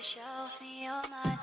to show me all my light.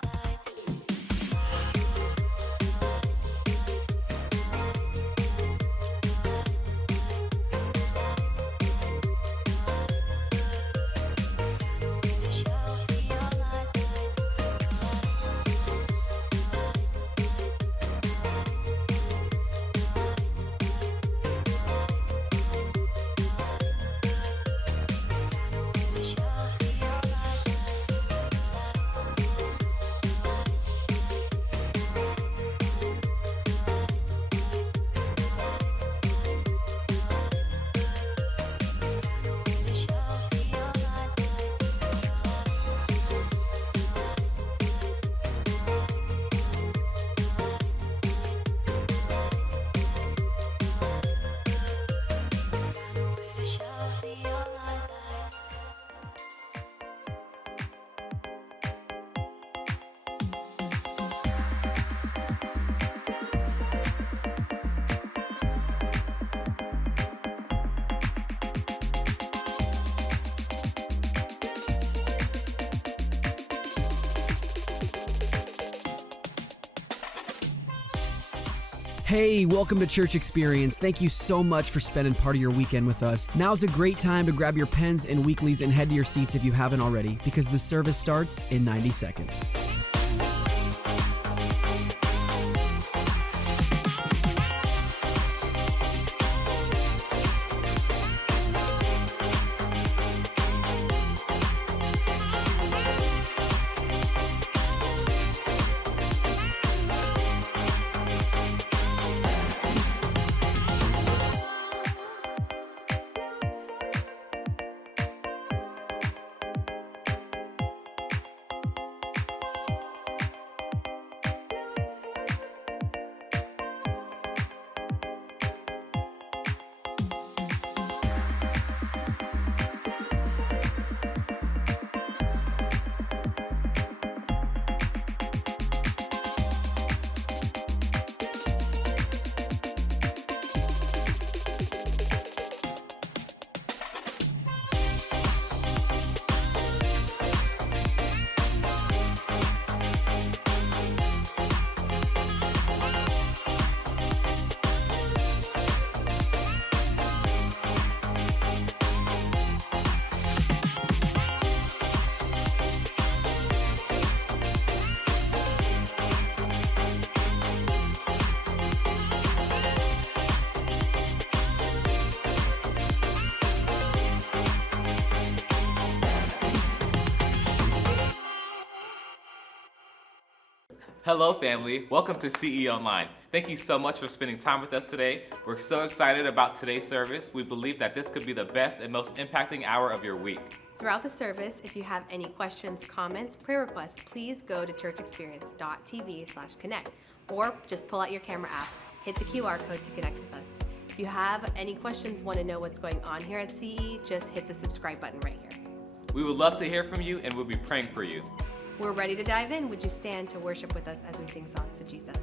Hey, welcome to Church Experience. Thank you so much for spending part of your weekend with us. Now's a great time to grab your pens and weeklies and head to your seats if you haven't already, because the service starts in 90 seconds. Hello family, welcome to CE Online. Thank you so much for spending time with us today. We're so excited about today's service. We believe that this could be the best and most impacting hour of your week. Throughout the service, if you have any questions, comments, prayer requests, please go to churchexperience.tv/connect or just pull out your camera app, hit the QR code to connect with us. If you have any questions, want to know what's going on here at CE, just hit the subscribe button right here. We would love to hear from you and we'll be praying for you. We're ready to dive in. Would you stand to worship with us as we sing songs to Jesus?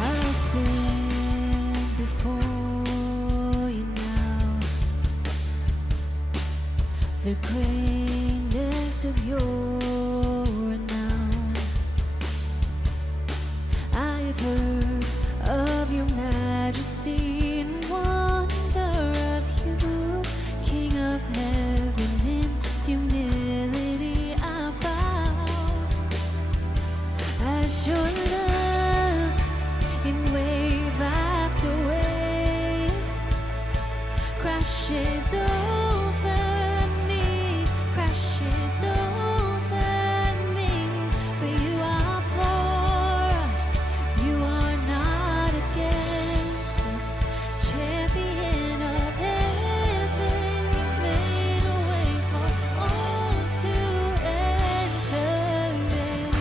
I'll stand before you now. The greatness of your renown. I've heard of your majesty and wonder of you, King of heaven. In humility I bow as your love in wave after wave crashes over me, crashes over me. For you are for us, you are not against us. Champion of heaven, you made a way for all to enter in.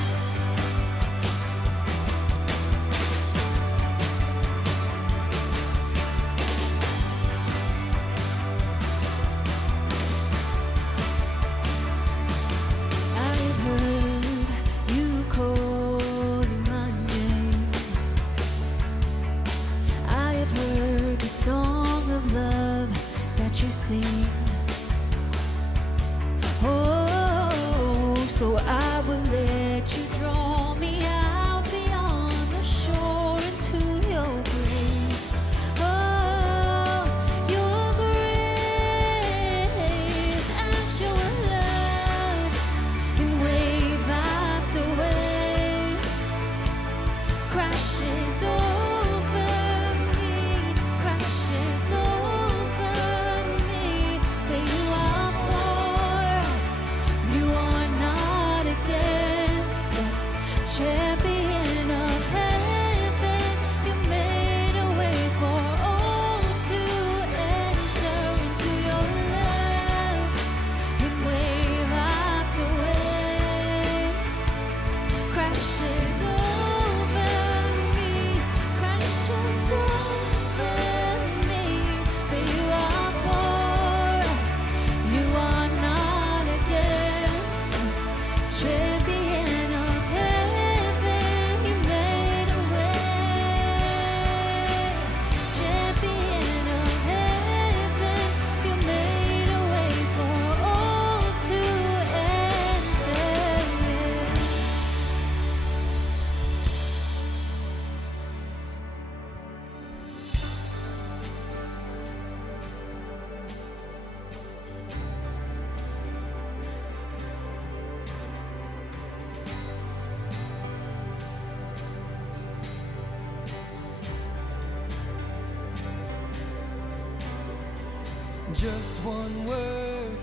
Just one word,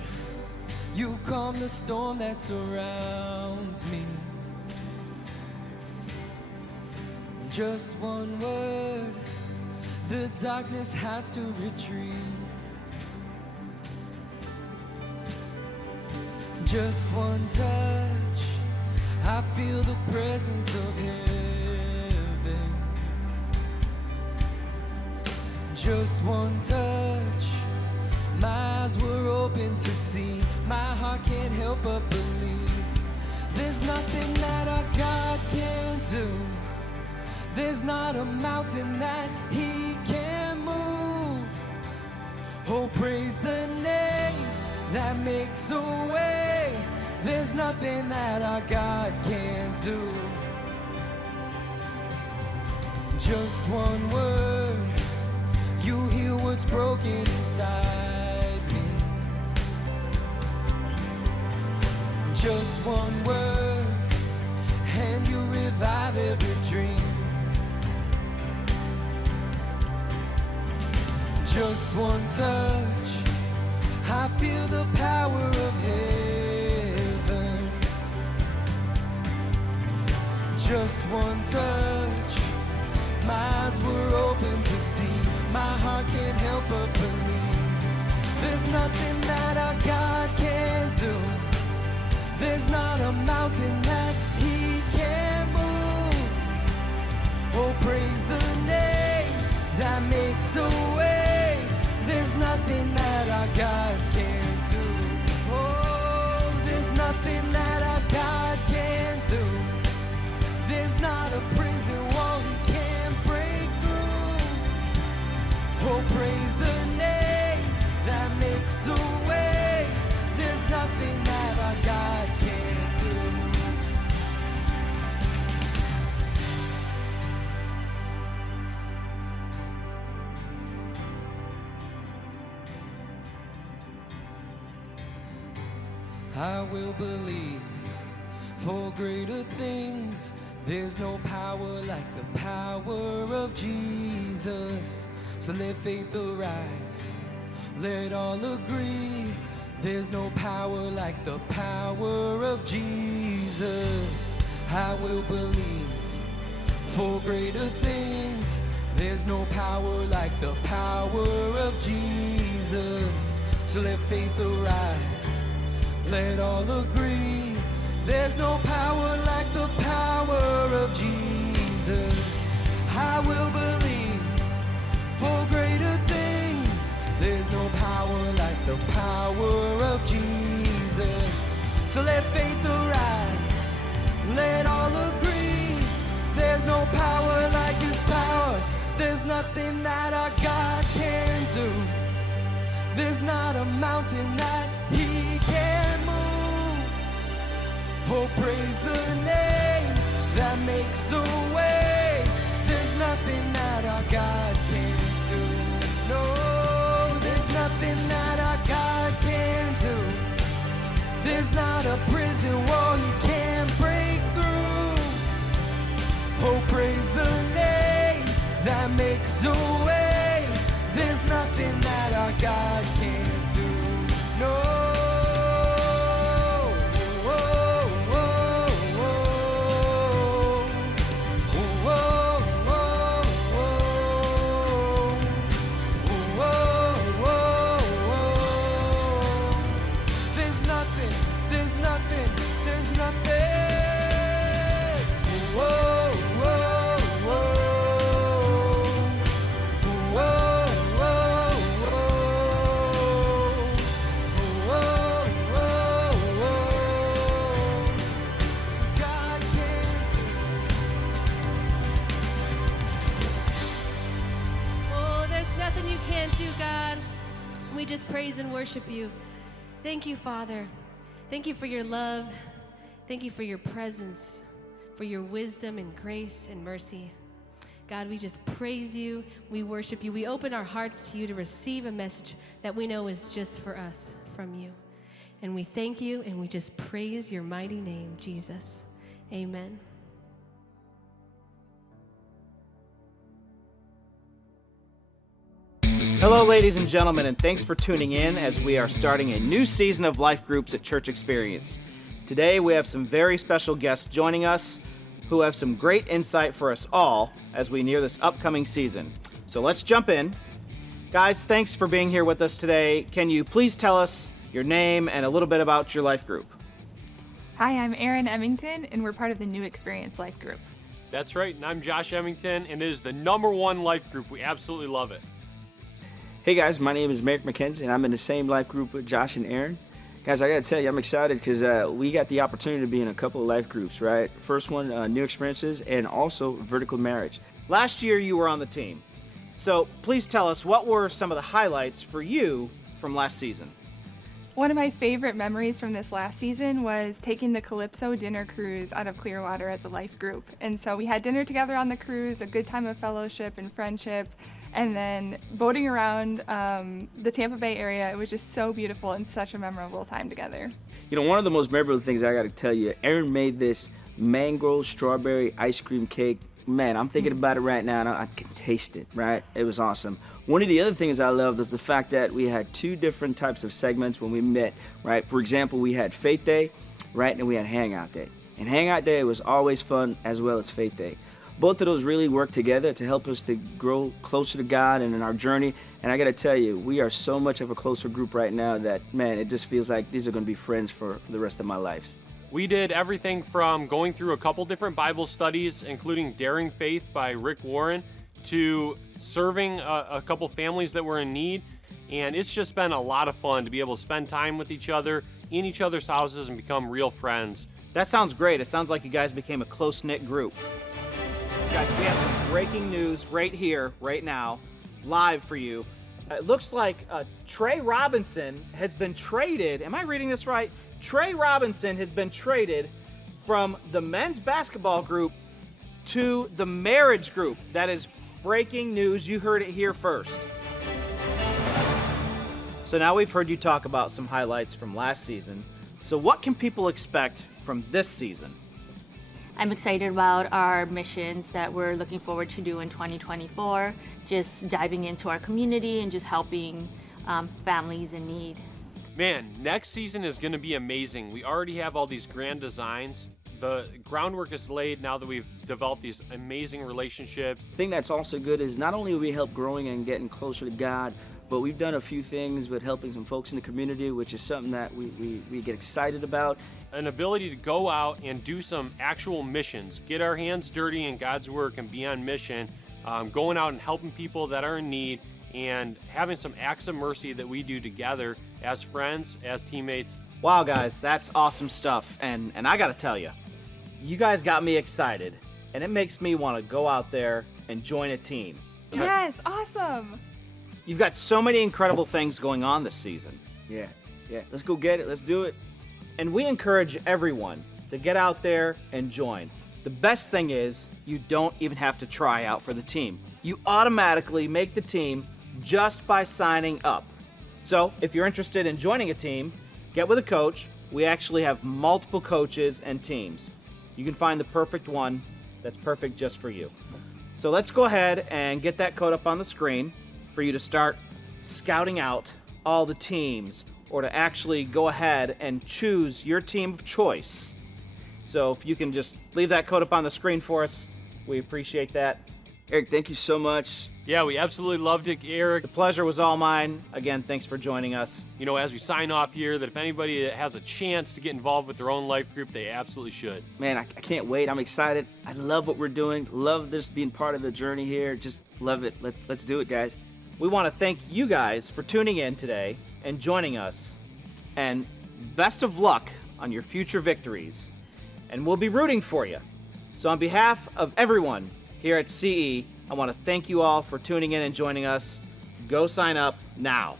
you calm the storm that surrounds me. Just one word, the darkness has to retreat. Just one touch, I feel the presence of heaven. Just one touch, my eyes were open to see. My heart can't help but believe. There's nothing that our God can't do. There's not a mountain that He can't move. Oh, praise the name that makes a way. There's nothing that our God can't do. Just one word, you heal what's broken inside me. Just one word, and you revive every dream. Just one touch, I feel the power of heaven. Just one touch, my eyes were open to see. My heart can't help but believe. There's nothing that our God can't do. There's not a mountain that He can't move. Oh, praise the name that makes a way. There's nothing that our God can't do. Oh, there's nothing that our God can't do. There's not a prison wall He can't break through. Oh, praise the name that makes a way. There's nothing that our God can't do. I will believe for greater things. There's no power like the power of Jesus. So let faith arise, let all agree. There's no power like the power of Jesus. I will believe for greater things. There's no power like the power of Jesus. So let faith arise, let all agree. There's no power like the power of Jesus. I will believe for greater things. There's no power like the power of Jesus. So let faith arise, let all agree. There's no power like His power. There's nothing that our God can't do. There's not a mountain that He can't move. Oh, praise the name that makes a way. There's nothing that our God can't do. No, there's nothing that our God can't do. There's not a prison wall He can't break through. Oh, praise the name that makes a way. There's nothing that our God can't do. No. We just praise and worship You. Thank You, Father. Thank You for Your love. Thank You for Your presence, for Your wisdom and grace and mercy. God, we just praise You. We worship You. We open our hearts to You to receive a message that we know is just for us from You. And we thank You and we just praise Your mighty name, Jesus. Amen. Hello, ladies and gentlemen, and thanks for tuning in as we are starting a new season of life groups at Church Experience. Today, we have some very special guests joining us who have some great insight for us all as we near this upcoming season. So let's jump in. Guys, thanks for being here with us today. Can you please tell us your name and a little bit about your life group? Hi, I'm Erin Emmington, and we're part of the New Experience Life Group. That's right, and I'm Josh Emmington, and it is the #1 life group. We absolutely love it. Hey guys, my name is Merrick McKenzie, and I'm in the same life group with Josh and Aaron. Guys, I gotta tell you, I'm excited because we got the opportunity to be in a couple of life groups, right? First one, New Experiences, and also Vertical Marriage. Last year, you were on the team. So please tell us, what were some of the highlights for you from last season? One of my favorite memories from this last season was taking the Calypso dinner cruise out of Clearwater as a life group. And so we had dinner together on the cruise, a good time of fellowship and friendship, and then boating around the Tampa Bay area. It was just so beautiful and such a memorable time together. You know, one of the most memorable things I gotta tell you, Aaron made this mango strawberry ice cream cake. Man, I'm thinking about it right now, and I can taste it, right? It was awesome. One of the other things I loved was the fact that we had two different types of segments when we met, right? For example, we had Faith Day, right? And we had Hangout Day. And Hangout Day was always fun, as well as Faith Day. Both of those really work together to help us to grow closer to God and in our journey. And I gotta tell you, we are so much of a closer group right now that, man, it just feels like these are gonna be friends for the rest of my lives. We did everything from going through a couple different Bible studies, including Daring Faith by Rick Warren, to serving a couple families that were in need. And it's just been a lot of fun to be able to spend time with each other, in each other's houses, and become real friends. That sounds great. It sounds like you guys became a close-knit group. Guys, we have some breaking news right here, right now, live for you. It looks like Trey Robinson has been traded. Am I reading this right? Trey Robinson has been traded from the men's basketball group to the marriage group. That is breaking news. You heard it here first. So now we've heard you talk about some highlights from last season. So what can people expect from this season? I'm excited about our missions that we're looking forward to do in 2024, just diving into our community and just helping families in need. Man, next season is going to be amazing. We already have all these grand designs. The groundwork is laid now that we've developed these amazing relationships. The thing that's also good is not only will we help growing and getting closer to God, but we've done a few things with helping some folks in the community, which is something that we get excited about. An ability to go out and do some actual missions, get our hands dirty in God's work and be on mission, going out and helping people that are in need, and having some acts of mercy that we do together as friends, as teammates. Wow, guys, that's awesome stuff. And I gotta tell you, you guys got me excited, and it makes me want to go out there and join a team. Yes, awesome. You've got so many incredible things going on this season. Yeah, let's go get it. Let's do it. And we encourage everyone to get out there and join. The best thing is you don't even have to try out for the team. You automatically make the team just by signing up. So if you're interested in joining a team, get with a coach. We actually have multiple coaches and teams. You can find the perfect one that's perfect just for you. So let's go ahead and get that code up on the screen for you to start scouting out all the teams, or to actually go ahead and choose your team of choice. So if you can just leave that code up on the screen for us, we appreciate that. Eric, thank you so much. Yeah, we absolutely loved it, Eric. The pleasure was all mine. Again, thanks for joining us. You know, as we sign off here, that if anybody has a chance to get involved with their own life group, they absolutely should. Man, I can't wait. I'm excited. I love what we're doing. Love this being part of the journey here. Just love it. Let's do it, guys. We want to thank you guys for tuning in today and joining us. And best of luck on your future victories. And we'll be rooting for you. So on behalf of everyone here at CE, I want to thank you all for tuning in and joining us. Go sign up now.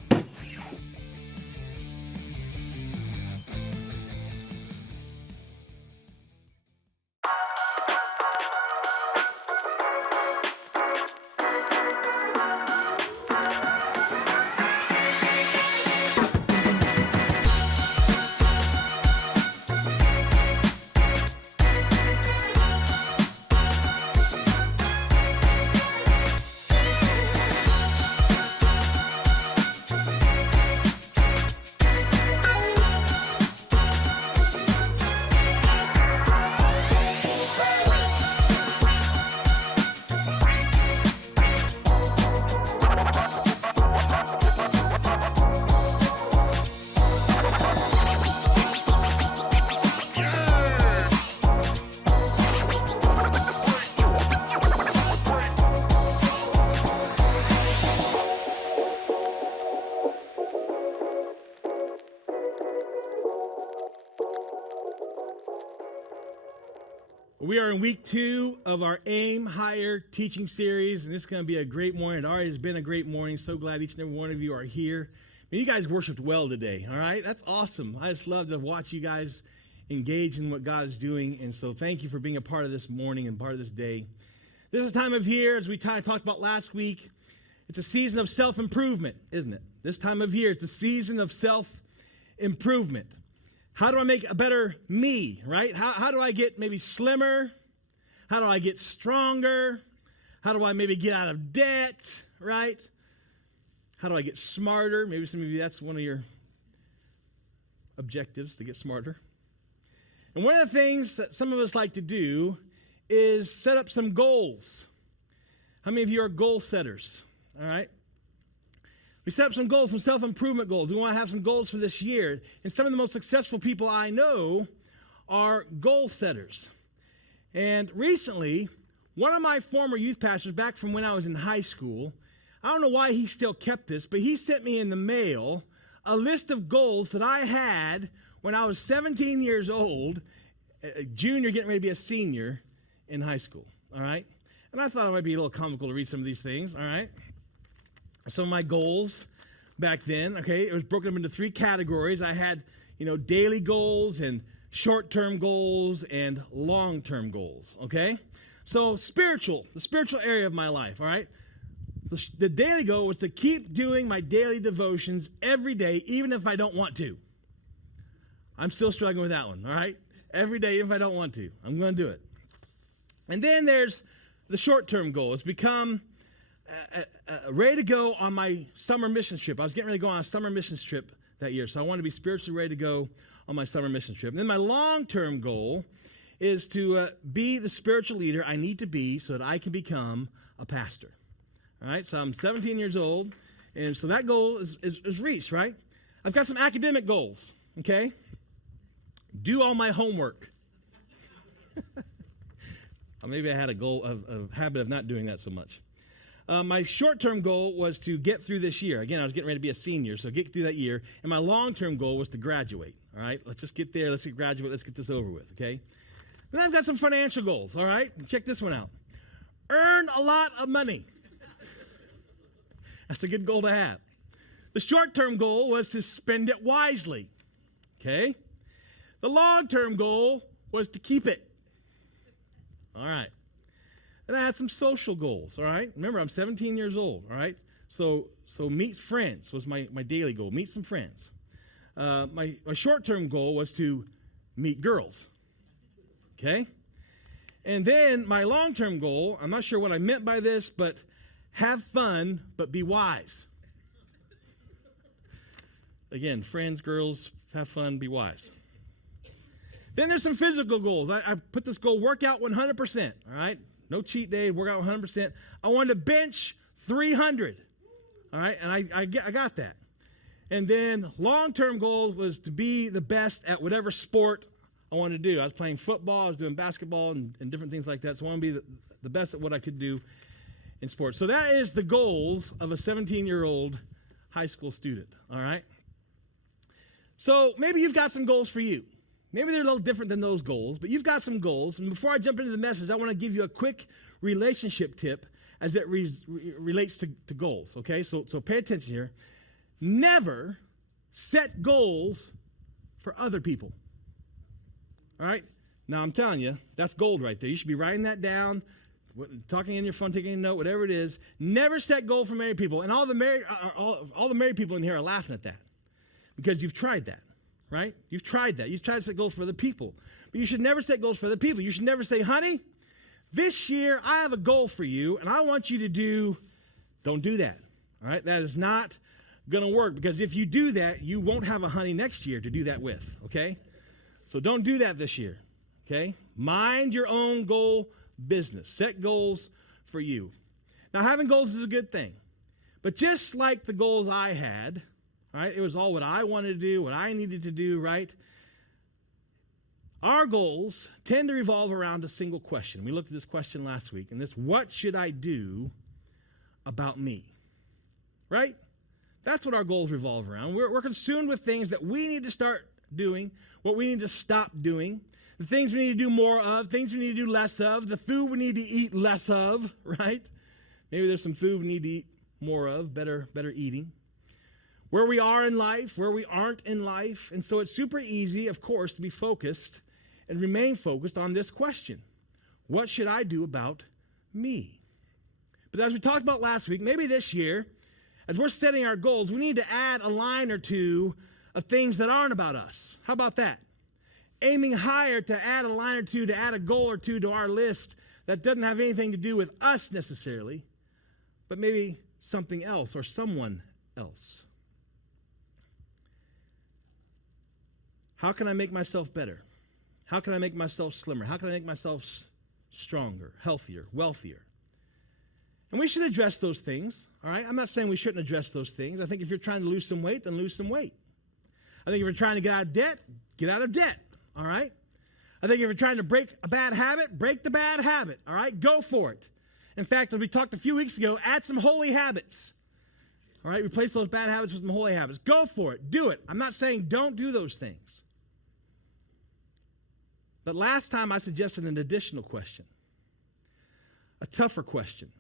We are in week 2 of our Aim Higher teaching series, and this is going to be a great morning. It already has been a great morning. So glad each and every one of you are here. And you guys worshiped well today, all right? That's awesome. I just love to watch you guys engage in what God is doing, and so thank you for being a part of this morning and part of this day. This is a time of year, as we talked about last week, it's a season of self-improvement, isn't it? This time of year, it's a season of self-improvement. How do I make a better me, right? How do I get maybe slimmer? How do I get stronger? How do I maybe get out of debt, right? How do I get smarter? Maybe some of you, that's one of your objectives, to get smarter. And one of the things that some of us like to do is set up some goals. How many of you are goal setters, all right? We set up some goals, some self-improvement goals. We want to have some goals for this year. And some of the most successful people I know are goal setters. And recently, one of my former youth pastors, back from when I was in high school, I don't know why he still kept this, but he sent me in the mail a list of goals that I had when I was 17 years old, a junior getting ready to be a senior in high school, all right? And I thought it might be a little comical to read some of these things, all right? Some of my goals back then, okay, it was broken up into 3 categories. I had, daily goals and short-term goals and long-term goals, okay? So the spiritual area of my life, all right? The daily goal was to keep doing my daily devotions every day, even if I don't want to. I'm still struggling with that one, all right? Every day, even if I don't want to, I'm going to do it. And then there's the short-term goal. It's become ready to go on my summer mission trip. I was getting ready to go on a summer mission trip that year, so I wanted to be spiritually ready to go on my summer mission trip. And then my long-term goal is to be the spiritual leader I need to be so that I can become a pastor. All right, so I'm 17 years old, and so that goal is reached, right? I've got some academic goals, okay? Do all my homework. Maybe I had a habit of not doing that so much. My short-term goal was to get through this year. Again, I was getting ready to be a senior, so get through that year. And my long-term goal was to graduate, all right? Let's just get there. Let's graduate. Let's get this over with, okay? Then I've got some financial goals, all right? Check this one out. Earn a lot of money. That's a good goal to have. The short-term goal was to spend it wisely, okay? The long-term goal was to keep it. All right. And I had some social goals, all right? Remember, I'm 17 years old, all right? So meet friends was my daily goal, meet some friends. My short-term goal was to meet girls, okay? And then my long-term goal, I'm not sure what I meant by this, but have fun, but be wise. Again, friends, girls, have fun, be wise. Then there's some physical goals. I put this goal, work out 100%, all right? No cheat day, work out 100%. I wanted to bench 300, all right? And I got that. And then long-term goal was to be the best at whatever sport I wanted to do. I was playing football, I was doing basketball and different things like that. So I want to be the best at what I could do in sports. So that is the goals of a 17-year-old high school student, all right? So maybe you've got some goals for you. Maybe they're a little different than those goals, but you've got some goals. And before I jump into the message, I want to give you a quick relationship tip as it relates to goals, okay? So pay attention here. Never set goals for other people, all right? Now, I'm telling you, that's gold right there. You should be writing that down, talking in your phone, taking a note, whatever it is. Never set goals for married people. And all the married people in here are laughing at that because you've tried that. Right? You've tried that. You've tried to set goals for other people. But you should never set goals for other people. You should never say, honey, this year I have a goal for you, and I want you to don't do that. All right? That is not going to work, because if you do that, you won't have a honey next year to do that with, okay? So don't do that this year, okay? Mind your own goal business. Set goals for you. Now, having goals is a good thing. But just like the goals I had, all right, it was all what I wanted to do, what I needed to do, right? Our goals tend to revolve around a single question. We looked at this question last week, and this, what should I do about me? Right? That's what our goals revolve around. We're consumed with things that we need to start doing, what we need to stop doing. the things we need to do more of, things we need to do less of, the food we need to eat less of, right? Maybe there's some food we need to eat more of, better eating. Where we are in life, where we aren't in life. And so it's super easy, of course, to be focused and remain focused on this question. What should I do about me? But as we talked about last week, maybe this year, as we're setting our goals, we need to add a line or two of things that aren't about us. How about that? Aiming higher to add a line or two, to add a goal or two to our list that doesn't have anything to do with us necessarily, but maybe something else or someone else. How can I make myself better? How can I make myself slimmer? How can I make myself stronger, healthier, wealthier? And we should address those things, all right? I'm not saying we shouldn't address those things. I think if you're trying to lose some weight, then lose some weight. I think if you're trying to get out of debt, get out of debt, all right? I think if you're trying to break a bad habit, break the bad habit, all right? Go for it. In fact, as we talked a few weeks ago, add some holy habits, all right? Replace those bad habits with some holy habits. Go for it. Do it. I'm not saying don't do those things. But last time I suggested an additional question, a tougher question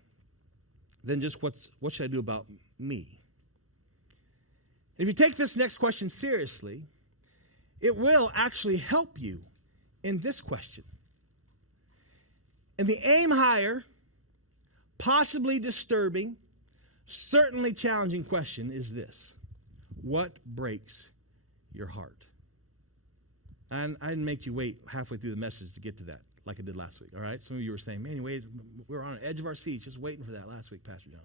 than just what should I do about me? If you take this next question seriously, it will actually help you in this question. And the aim higher, possibly disturbing, certainly challenging question is this: what breaks your heart? And I didn't make you wait halfway through the message to get to that, like I did last week, all right? Some of you were saying, man, we were on the edge of our seats just waiting for that last week, Pastor John.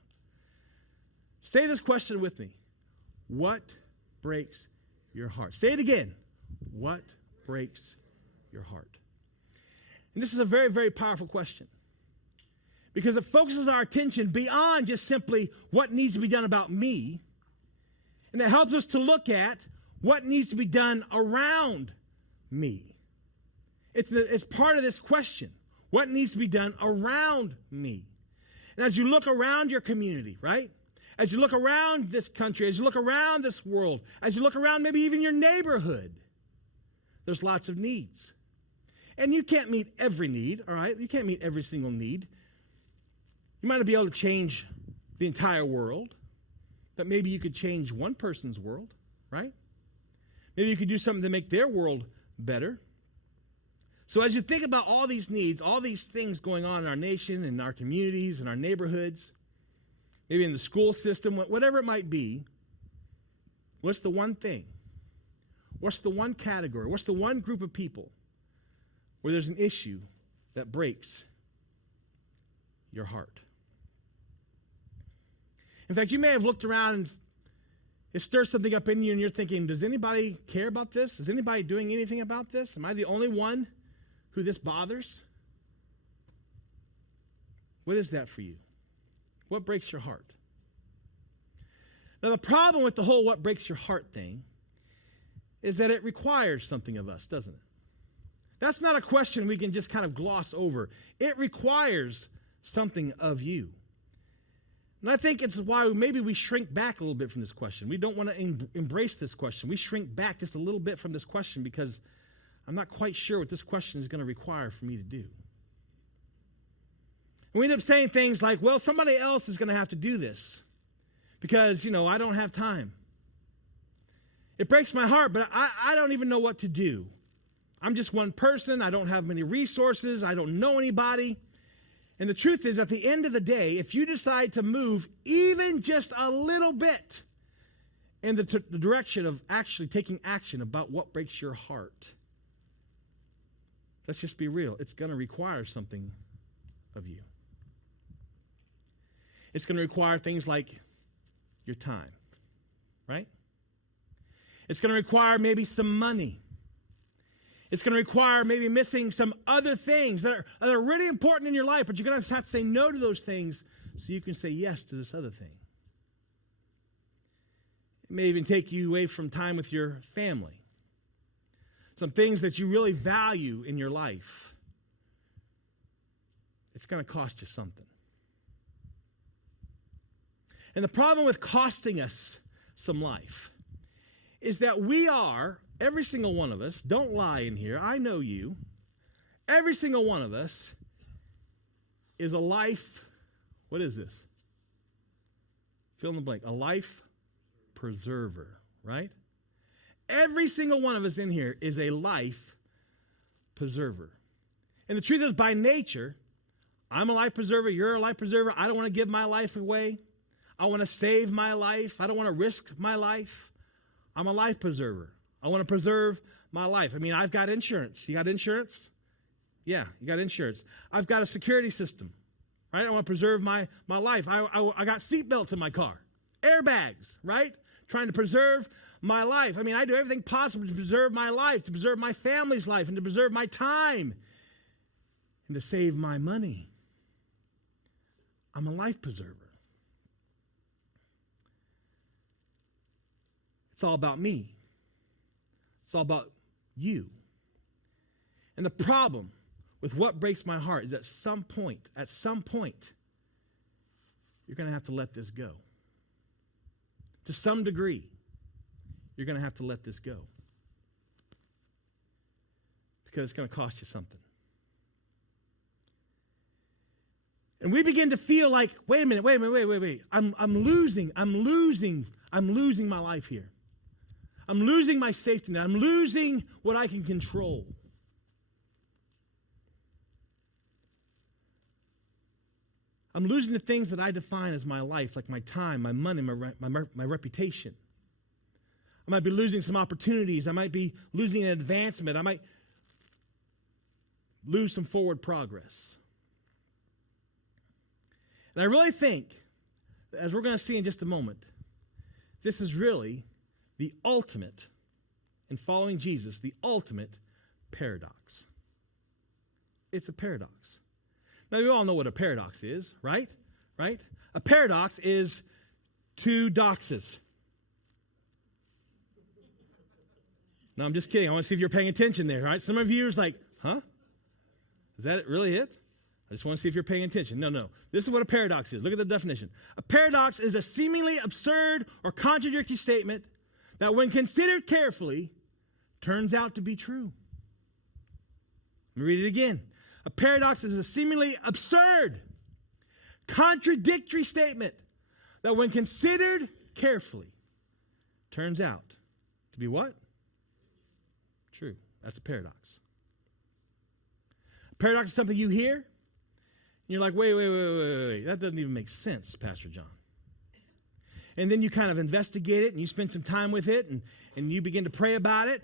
Say this question with me. What breaks your heart? Say it again. What breaks your heart? And this is a very, very powerful question because it focuses our attention beyond just simply what needs to be done about me, and it helps us to look at what needs to be done around me. It's part of this question. What needs to be done around me? And as you look around your community, right? As you look around this country, as you look around this world, as you look around maybe even your neighborhood, there's lots of needs. And you can't meet every need, all right? You can't meet every single need. You might not be able to change the entire world, but maybe you could change one person's world, right? Maybe you could do something to make their world better. So as you think about all these needs, all these things going on in our nation, in our communities, in our neighborhoods, maybe in the school system, whatever it might be, what's the one thing? What's the one category? What's the one group of people where there's an issue that breaks your heart? In fact, you may have looked around and it stirs something up in you and you're thinking, does anybody care about this? Is anybody doing anything about this? Am I the only one who this bothers? What is that for you? What breaks your heart? Now, the problem with the whole what breaks your heart thing is that it requires something of us, doesn't it? That's not a question we can just kind of gloss over. It requires something of you. And I think it's why maybe we shrink back a little bit from this question. We don't want to embrace this question. We shrink back just a little bit from this question because I'm not quite sure what this question is going to require for me to do. And we end up saying things like, well, somebody else is going to have to do this because, I don't have time. It breaks my heart, but I don't even know what to do. I'm just one person. I don't have many resources. I don't know anybody. And the truth is, at the end of the day, if you decide to move even just a little bit in the direction of actually taking action about what breaks your heart, let's just be real, it's going to require something of you. It's going to require things like your time, right? It's going to require maybe some money. It's going to require maybe missing some other things that are really important in your life, but you're going to have to say no to those things so you can say yes to this other thing. It may even take you away from time with your family. Some things that you really value in your life. It's going to cost you something. And the problem with costing us some life is that we are, every single one of us, don't lie in here, I know you, Every single one of us is a life, what is this? Fill in the blank. A life preserver, right? Every single one of us in here is a life preserver. And the truth is, by nature, I'm a life preserver, you're a life preserver. I don't want to give my life away. I want to save my life. I don't want to risk my life. I'm a life preserver. I want to preserve my life. I mean, I've got insurance. You got insurance? Yeah, you got insurance. I've got a security system, right? I want to preserve my life. I got seatbelts in my car, airbags, right? Trying to preserve my life. I mean, I do everything possible to preserve my life, to preserve my family's life, and to preserve my time, and to save my money. I'm a life preserver. It's all about me. It's all about you. And the problem with what breaks my heart is at some point, you're going to have to let this go. To some degree, you're going to have to let this go. Because it's going to cost you something. And we begin to feel like, wait a minute. I'm losing my life here. I'm losing my safety net. I'm losing what I can control. I'm losing the things that I define as my life, like my time, my money, my reputation. I might be losing some opportunities. I might be losing an advancement. I might lose some forward progress. And I really think, as we're going to see in just a moment, this is really the ultimate, in following Jesus, the ultimate paradox. It's a paradox. Now, we all know what a paradox is, right? Right? A paradox is two doxes. No, I'm just kidding. I want to see if you're paying attention there, right? Some of you are like, huh? Is that really it? I just want to see if you're paying attention. No. This is what a paradox is. Look at the definition. A paradox is a seemingly absurd or contradictory statement that, when considered carefully, turns out to be true. Let me read it again. A paradox is a seemingly absurd, contradictory statement that, when considered carefully, turns out to be what? True. That's a paradox. A paradox is something you hear, and you're like, wait. That doesn't even make sense, Pastor John. And then you kind of investigate it, and you spend some time with it, and you begin to pray about it.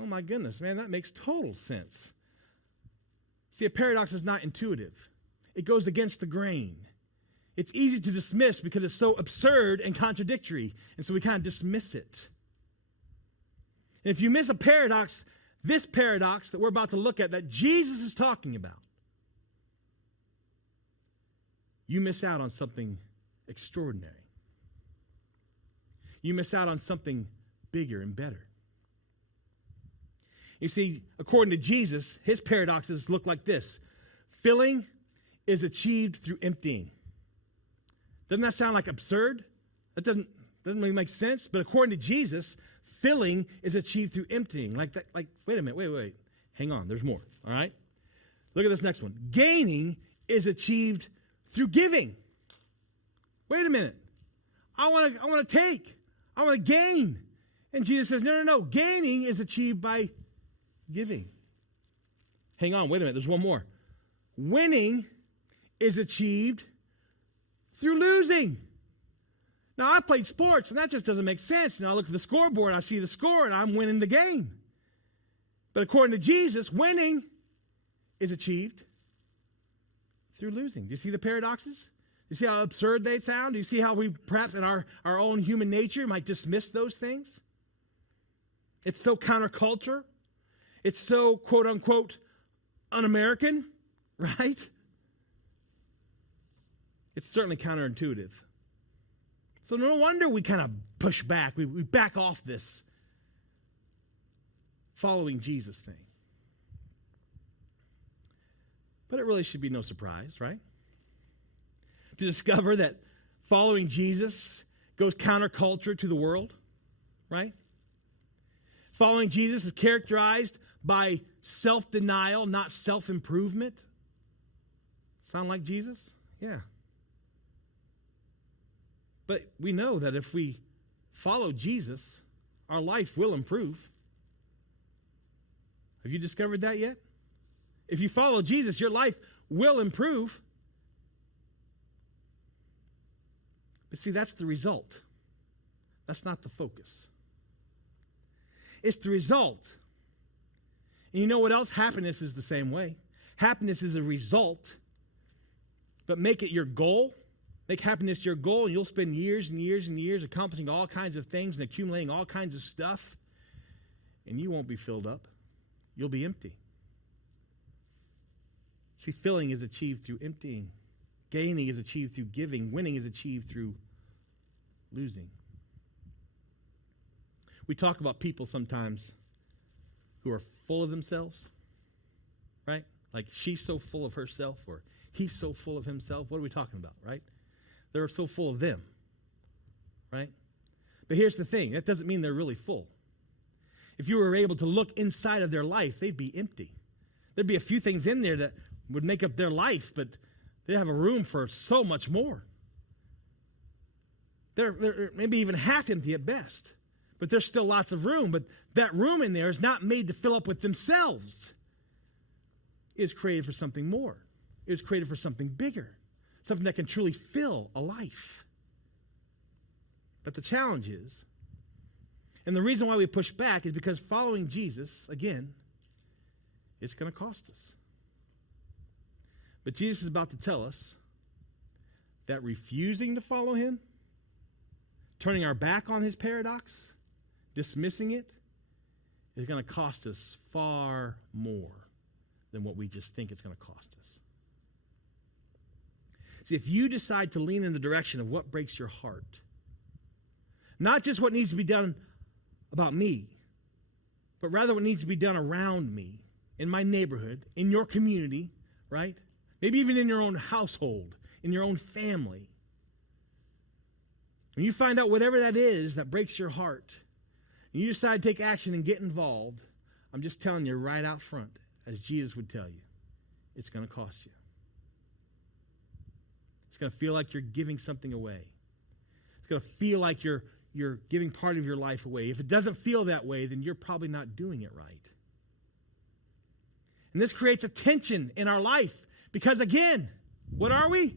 Oh my goodness, man, that makes total sense. See, a paradox is not intuitive. It goes against the grain. It's easy to dismiss because it's so absurd and contradictory, and so we kind of dismiss it. And if you miss a paradox, this paradox that we're about to look at, that Jesus is talking about, you miss out on something extraordinary. You miss out on something bigger and better. You see, according to Jesus, his paradoxes look like this. Filling is achieved through emptying. Doesn't that sound like absurd? That doesn't really make sense. But according to Jesus, filling is achieved through emptying. Like, wait a minute, wait. Hang on, there's more, all right? Look at this next one. Gaining is achieved through giving. Wait a minute. I want to take. I want to gain. And Jesus says, no. Gaining is achieved by giving. Hang on, wait a minute. There's one more. Winning is achieved through losing. Now, I played sports, and that just doesn't make sense. I look at the scoreboard, I see the score, and I'm winning the game. But according to Jesus, winning is achieved through losing. Do you see the paradoxes? Do you see how absurd they sound? Do you see how we, perhaps in our own human nature, might dismiss those things? It's so counterculture. It's so, quote unquote, un-American, right? It's certainly counterintuitive. So no wonder we kind of push back. We back off this following Jesus thing. But it really should be no surprise, right? To discover that following Jesus goes counterculture to the world, right? Following Jesus is characterized by self-denial, not self-improvement. Sound like Jesus? Yeah. But we know that if we follow Jesus, our life will improve. Have you discovered that yet? If you follow Jesus, your life will improve. But see, that's the result. That's not the focus. It's the result. And you know what else? Happiness is the same way. Happiness is a result. But make it your goal. Make happiness your goal, and you'll spend years and years and years accomplishing all kinds of things and accumulating all kinds of stuff, and you won't be filled up. You'll be empty. See, filling is achieved through emptying. Gaining is achieved through giving. Winning is achieved through losing. We talk about people sometimes who are full of themselves, right? Like she's so full of herself, or he's so full of himself. What are we talking about, right? They're so full of them, right? But here's the thing. That doesn't mean they're really full. If you were able to look inside of their life, they'd be empty. There'd be a few things in there that would make up their life, but they have a room for so much more. They're maybe even half empty at best, but there's still lots of room. But that room in there is not made to fill up with themselves. It's created for something more. It's created for something bigger, something that can truly fill a life. But the challenge is, and the reason why we push back is because following Jesus, again, it's going to cost us. But Jesus is about to tell us that refusing to follow him, turning our back on his paradox, dismissing it, is going to cost us far more than what we just think it's going to cost us. See, if you decide to lean in the direction of what breaks your heart, not just what needs to be done about me, but rather what needs to be done around me, in my neighborhood, in your community, right? Maybe even in your own household, in your own family. When you find out whatever that is that breaks your heart, and you decide to take action and get involved, I'm just telling you right out front, as Jesus would tell you, it's going to cost you. It's going to feel like you're giving something away. It's going to feel like you're giving part of your life away. If it doesn't feel that way, then you're probably not doing it right. And this creates a tension in our life because, again, what are we?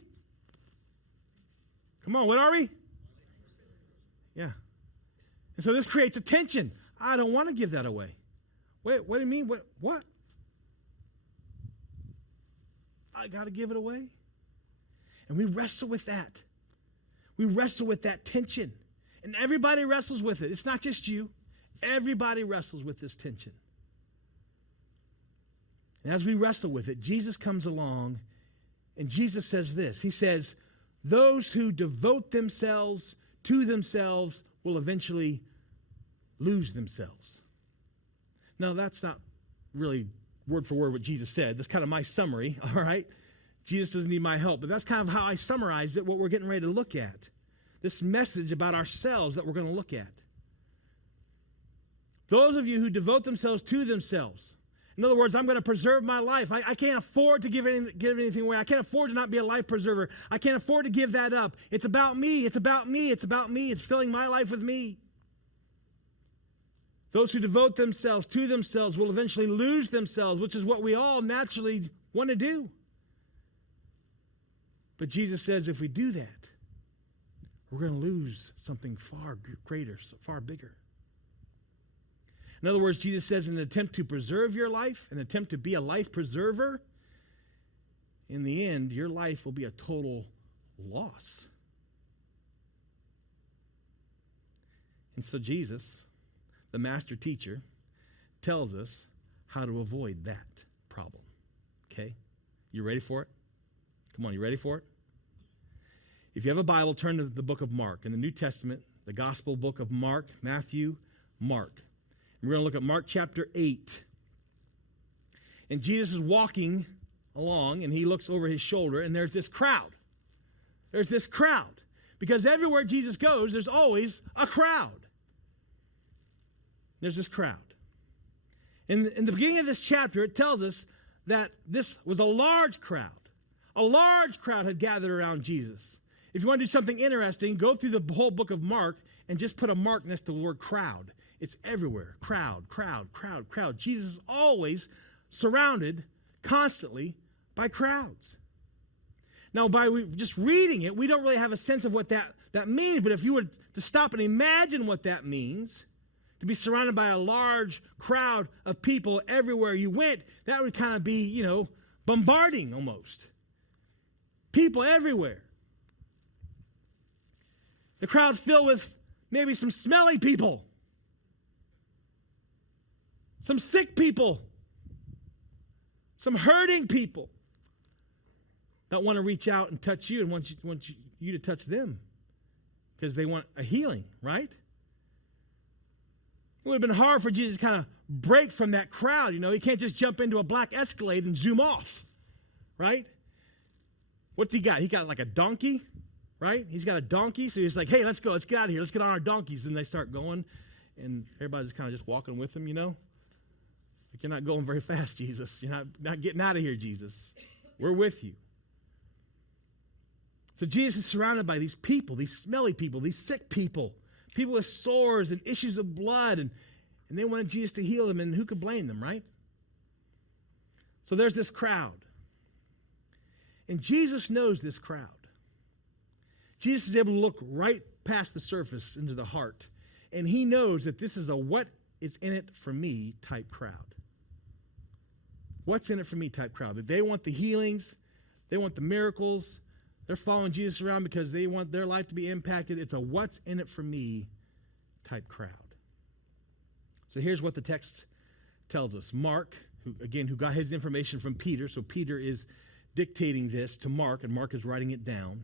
Come on, what are we? Yeah. And so this creates a tension. I don't want to give that away. Wait, what do you mean? What? I got to give it away? And we wrestle with that. We wrestle with that tension. And everybody wrestles with it. It's not just you. Everybody wrestles with this tension. And as we wrestle with it, Jesus comes along and Jesus says this. He says, those who devote themselves to themselves will eventually lose themselves. Now, that's not really word for word what Jesus said. That's kind of my summary, all right? Jesus doesn't need my help, but that's kind of how I summarized it, what we're getting ready to look at. This message about ourselves that we're going to look at. Those of you who devote themselves to themselves. In other words, I'm going to preserve my life. I can't afford to give anything away. I can't afford to not be a life preserver. I can't afford to give that up. It's about me. It's about me. It's about me. It's filling my life with me. Those who devote themselves to themselves will eventually lose themselves, which is what we all naturally want to do. But Jesus says if we do that, we're going to lose something far greater, far bigger. In other words, Jesus says in an attempt to preserve your life, an attempt to be a life preserver, in the end, your life will be a total loss. And so Jesus, the master teacher, tells us how to avoid that problem. Okay? You ready for it? Come on, you ready for it? If you have a Bible, turn to the book of Mark. In the New Testament, the gospel book of Mark, Matthew, Mark. We're going to look at Mark chapter 8. And Jesus is walking along, and he looks over his shoulder, and there's this crowd. There's this crowd. Because everywhere Jesus goes, there's always a crowd. There's this crowd. In the beginning of this chapter, it tells us that this was a large crowd. A large crowd had gathered around Jesus. If you want to do something interesting, go through the whole book of Mark and just put a mark next to the word crowd. It's everywhere. Crowd, crowd, crowd, crowd. Jesus is always surrounded constantly by crowds. Now, by just reading it, we don't really have a sense of what that means, but if you were to stop and imagine what that means, to be surrounded by a large crowd of people everywhere you went, that would kind of be, bombarding almost. People everywhere. The crowd's filled with maybe some smelly people, some sick people, some hurting people that want to reach out and touch you and want you to touch them because they want a healing, right? It would have been hard for Jesus to kind of break from that crowd. He can't just jump into a black Escalade and zoom off, right? What's he got? He got like a donkey, right? He's got a donkey, so he's like, hey, let's go. Let's get out of here. Let's get on our donkeys. And they start going, and everybody's kind of just walking with him, Like, you're not going very fast, Jesus. You're not getting out of here, Jesus. We're with you. So Jesus is surrounded by these people, these smelly people, these sick people, people with sores and issues of blood, and they wanted Jesus to heal them, and who could blame them, right? So there's this crowd. And Jesus knows this crowd. Jesus is able to look right past the surface into the heart, and he knows that this is a what is in it for me type crowd. What's in it for me type crowd? That they want the healings, they want the miracles, they're following Jesus around because they want their life to be impacted. It's a what's in it for me type crowd. So here's what the text tells us. Mark, who got his information from Peter, so Peter is dictating this to Mark, and Mark is writing it down.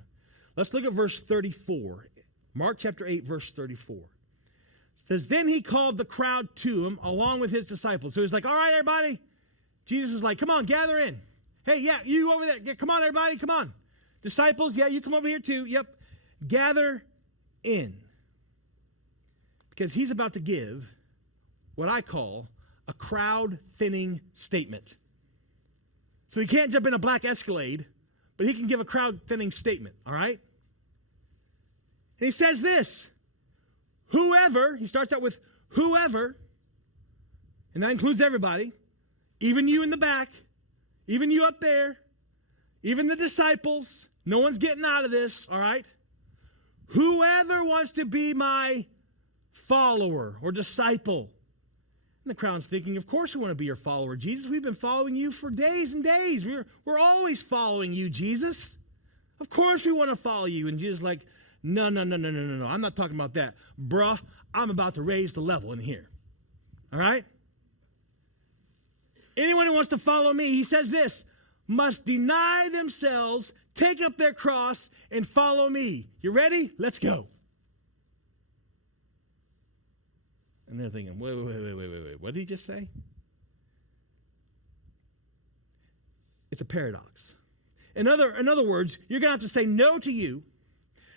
Let's look at verse 34. Mark chapter 8, verse 34. It says, then he called the crowd to him along with his disciples. So he's like, all right, everybody. Jesus is like, come on, gather in. Hey, yeah, you over there. Come on, everybody, come on. Disciples, yeah, you come over here too. Yep. Gather in. Because he's about to give what I call a crowd thinning statement. So he can't jump in a black Escalade, but he can give a crowd thinning statement, all right? And he says this, whoever, he starts out with whoever, and that includes everybody, even you in the back, even you up there, even the disciples, no one's getting out of this, all right? Whoever wants to be my follower or disciple. And the crowd's thinking, of course we want to be your follower, Jesus. We've been following you for days and days. We're always following you, Jesus. Of course we want to follow you. And Jesus is like, no. I'm not talking about that. Bruh, I'm about to raise the level in here. All right? Anyone who wants to follow me, he says this, must deny themselves, take up their cross, and follow me. You ready? Let's go. And they're thinking, wait. What did he just say? It's a paradox. In other words, you're going to have to say no to you,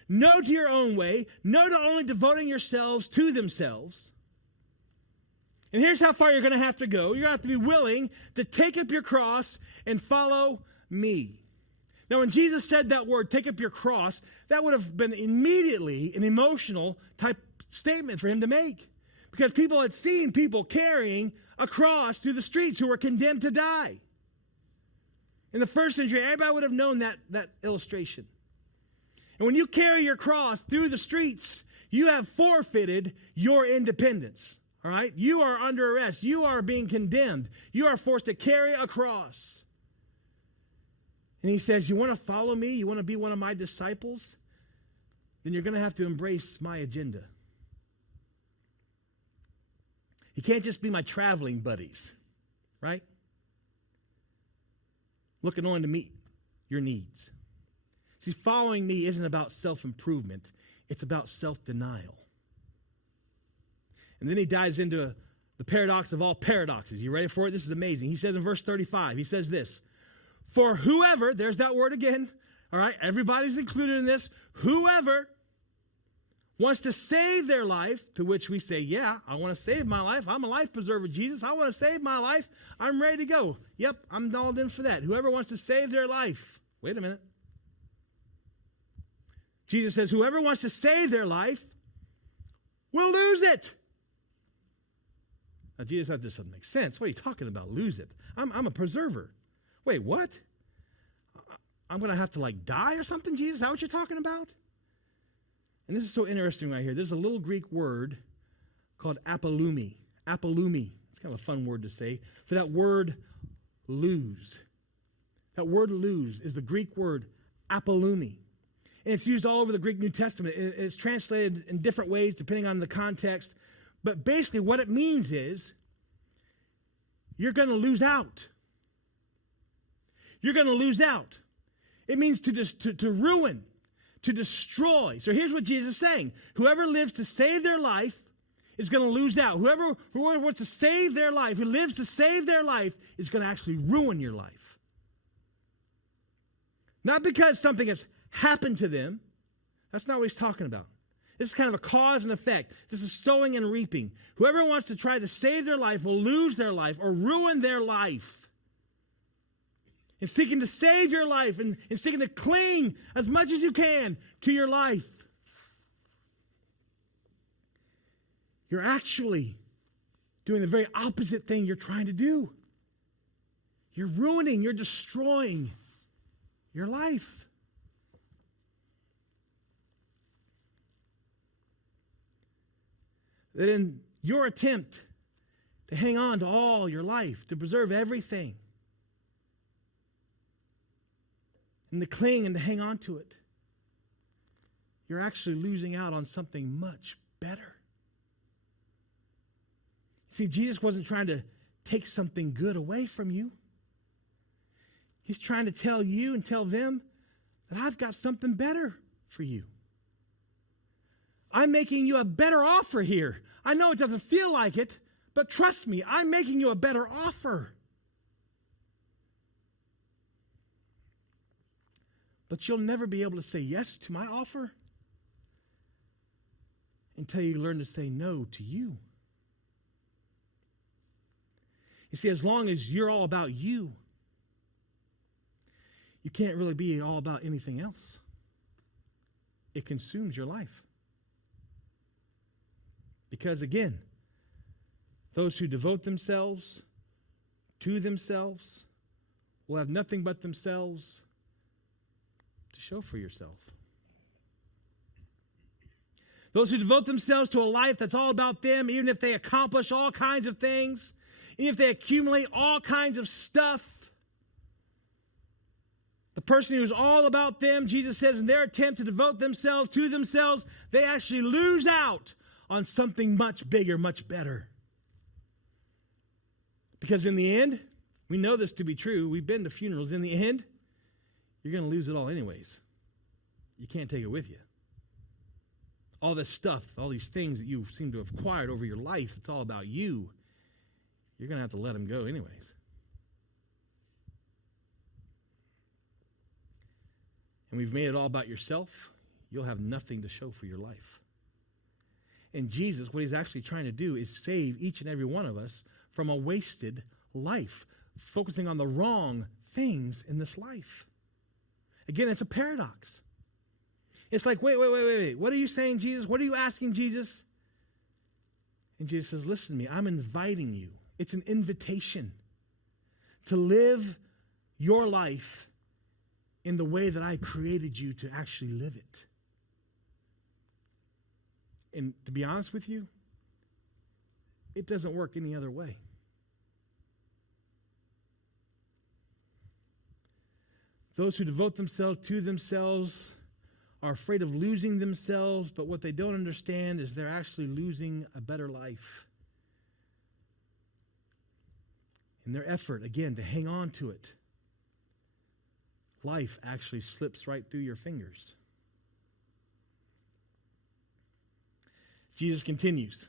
no to your own way, no to only devoting yourselves to themselves. And here's how far you're going to have to go. You're going to have to be willing to take up your cross and follow me. Now, when Jesus said that word, take up your cross, that would have been immediately an emotional type statement for him to make. Because people had seen people carrying a cross through the streets who were condemned to die. In the first century, everybody would have known that illustration. And when you carry your cross through the streets, you have forfeited your independence. All right? You are under arrest. You are being condemned. You are forced to carry a cross. And he says, you want to follow me? You want to be one of my disciples? Then you're going to have to embrace my agenda. You can't just be my traveling buddies, right? Looking on to meet your needs. See, following me isn't about self-improvement. It's about self-denial. And then he dives into the paradox of all paradoxes. You ready for it? This is amazing. He says in verse 35, he says this, for whoever, there's that word again, all right, everybody's included in this, whoever wants to save their life, to which we say, yeah, I want to save my life. I'm a life preserver, Jesus. I want to save my life. I'm ready to go. Yep, I'm all in for that. Whoever wants to save their life. Wait a minute. Jesus says, whoever wants to save their life will lose it. Now, Jesus said, this doesn't make sense. What are you talking about, lose it? I'm a preserver. Wait, what? I'm going to have to like die or something, Jesus? Is that what you're talking about? And this is so interesting right here. There's a little Greek word called apolumi. Apolumi. It's kind of a fun word to say. For that word lose. That word lose is the Greek word apolumi. And it's used all over the Greek New Testament. It's translated in different ways depending on the context. But basically what it means is you're going to lose out. You're going to lose out. It means to ruin, to destroy. So here's what Jesus is saying. Whoever lives to save their life is going to lose out. Whoever wants to save their life, who lives to save their life, is going to actually ruin your life. Not because something has happened to them. That's not what he's talking about. This is kind of a cause and effect. This is sowing and reaping. Whoever wants to try to save their life will lose their life or ruin their life. In seeking to save your life and in seeking to cling as much as you can to your life, you're actually doing the very opposite thing you're trying to do. You're ruining, you're destroying your life. That in your attempt to hang on to all your life, to preserve everything, and to cling and to hang on to it, you're actually losing out on something much better. See, Jesus wasn't trying to take something good away from you. He's trying to tell you and tell them that I've got something better for you. I'm making you a better offer here. I know it doesn't feel like it, but trust me, I'm making you a better offer. But you'll never be able to say yes to my offer until you learn to say no to you. You see, as long as you're all about you, you can't really be all about anything else. It consumes your life. Because again, those who devote themselves to themselves will have nothing but themselves to show for yourself. Those who devote themselves to a life that's all about them, even if they accomplish all kinds of things, even if they accumulate all kinds of stuff, the person who's all about them, Jesus says, in their attempt to devote themselves to themselves, they actually lose out on something much bigger, much better. Because in the end, we know this to be true. We've been to funerals. In the end, you're going to lose it all anyways. You can't take it with you. All this stuff, all these things that you seem to have acquired over your life, it's all about you. You're going to have to let them go anyways. And we've made it all about yourself. You'll have nothing to show for your life. And Jesus, what he's actually trying to do is save each and every one of us from a wasted life, focusing on the wrong things in this life. Again, it's a paradox. It's like, wait. What are you saying, Jesus? What are you asking, Jesus? And Jesus says, listen to me. I'm inviting you. It's an invitation to live your life in the way that I created you to actually live it. And to be honest with you, it doesn't work any other way. Those who devote themselves to themselves are afraid of losing themselves, but what they don't understand is they're actually losing a better life. In their effort, again, to hang on to it, life actually slips right through your fingers. Jesus continues,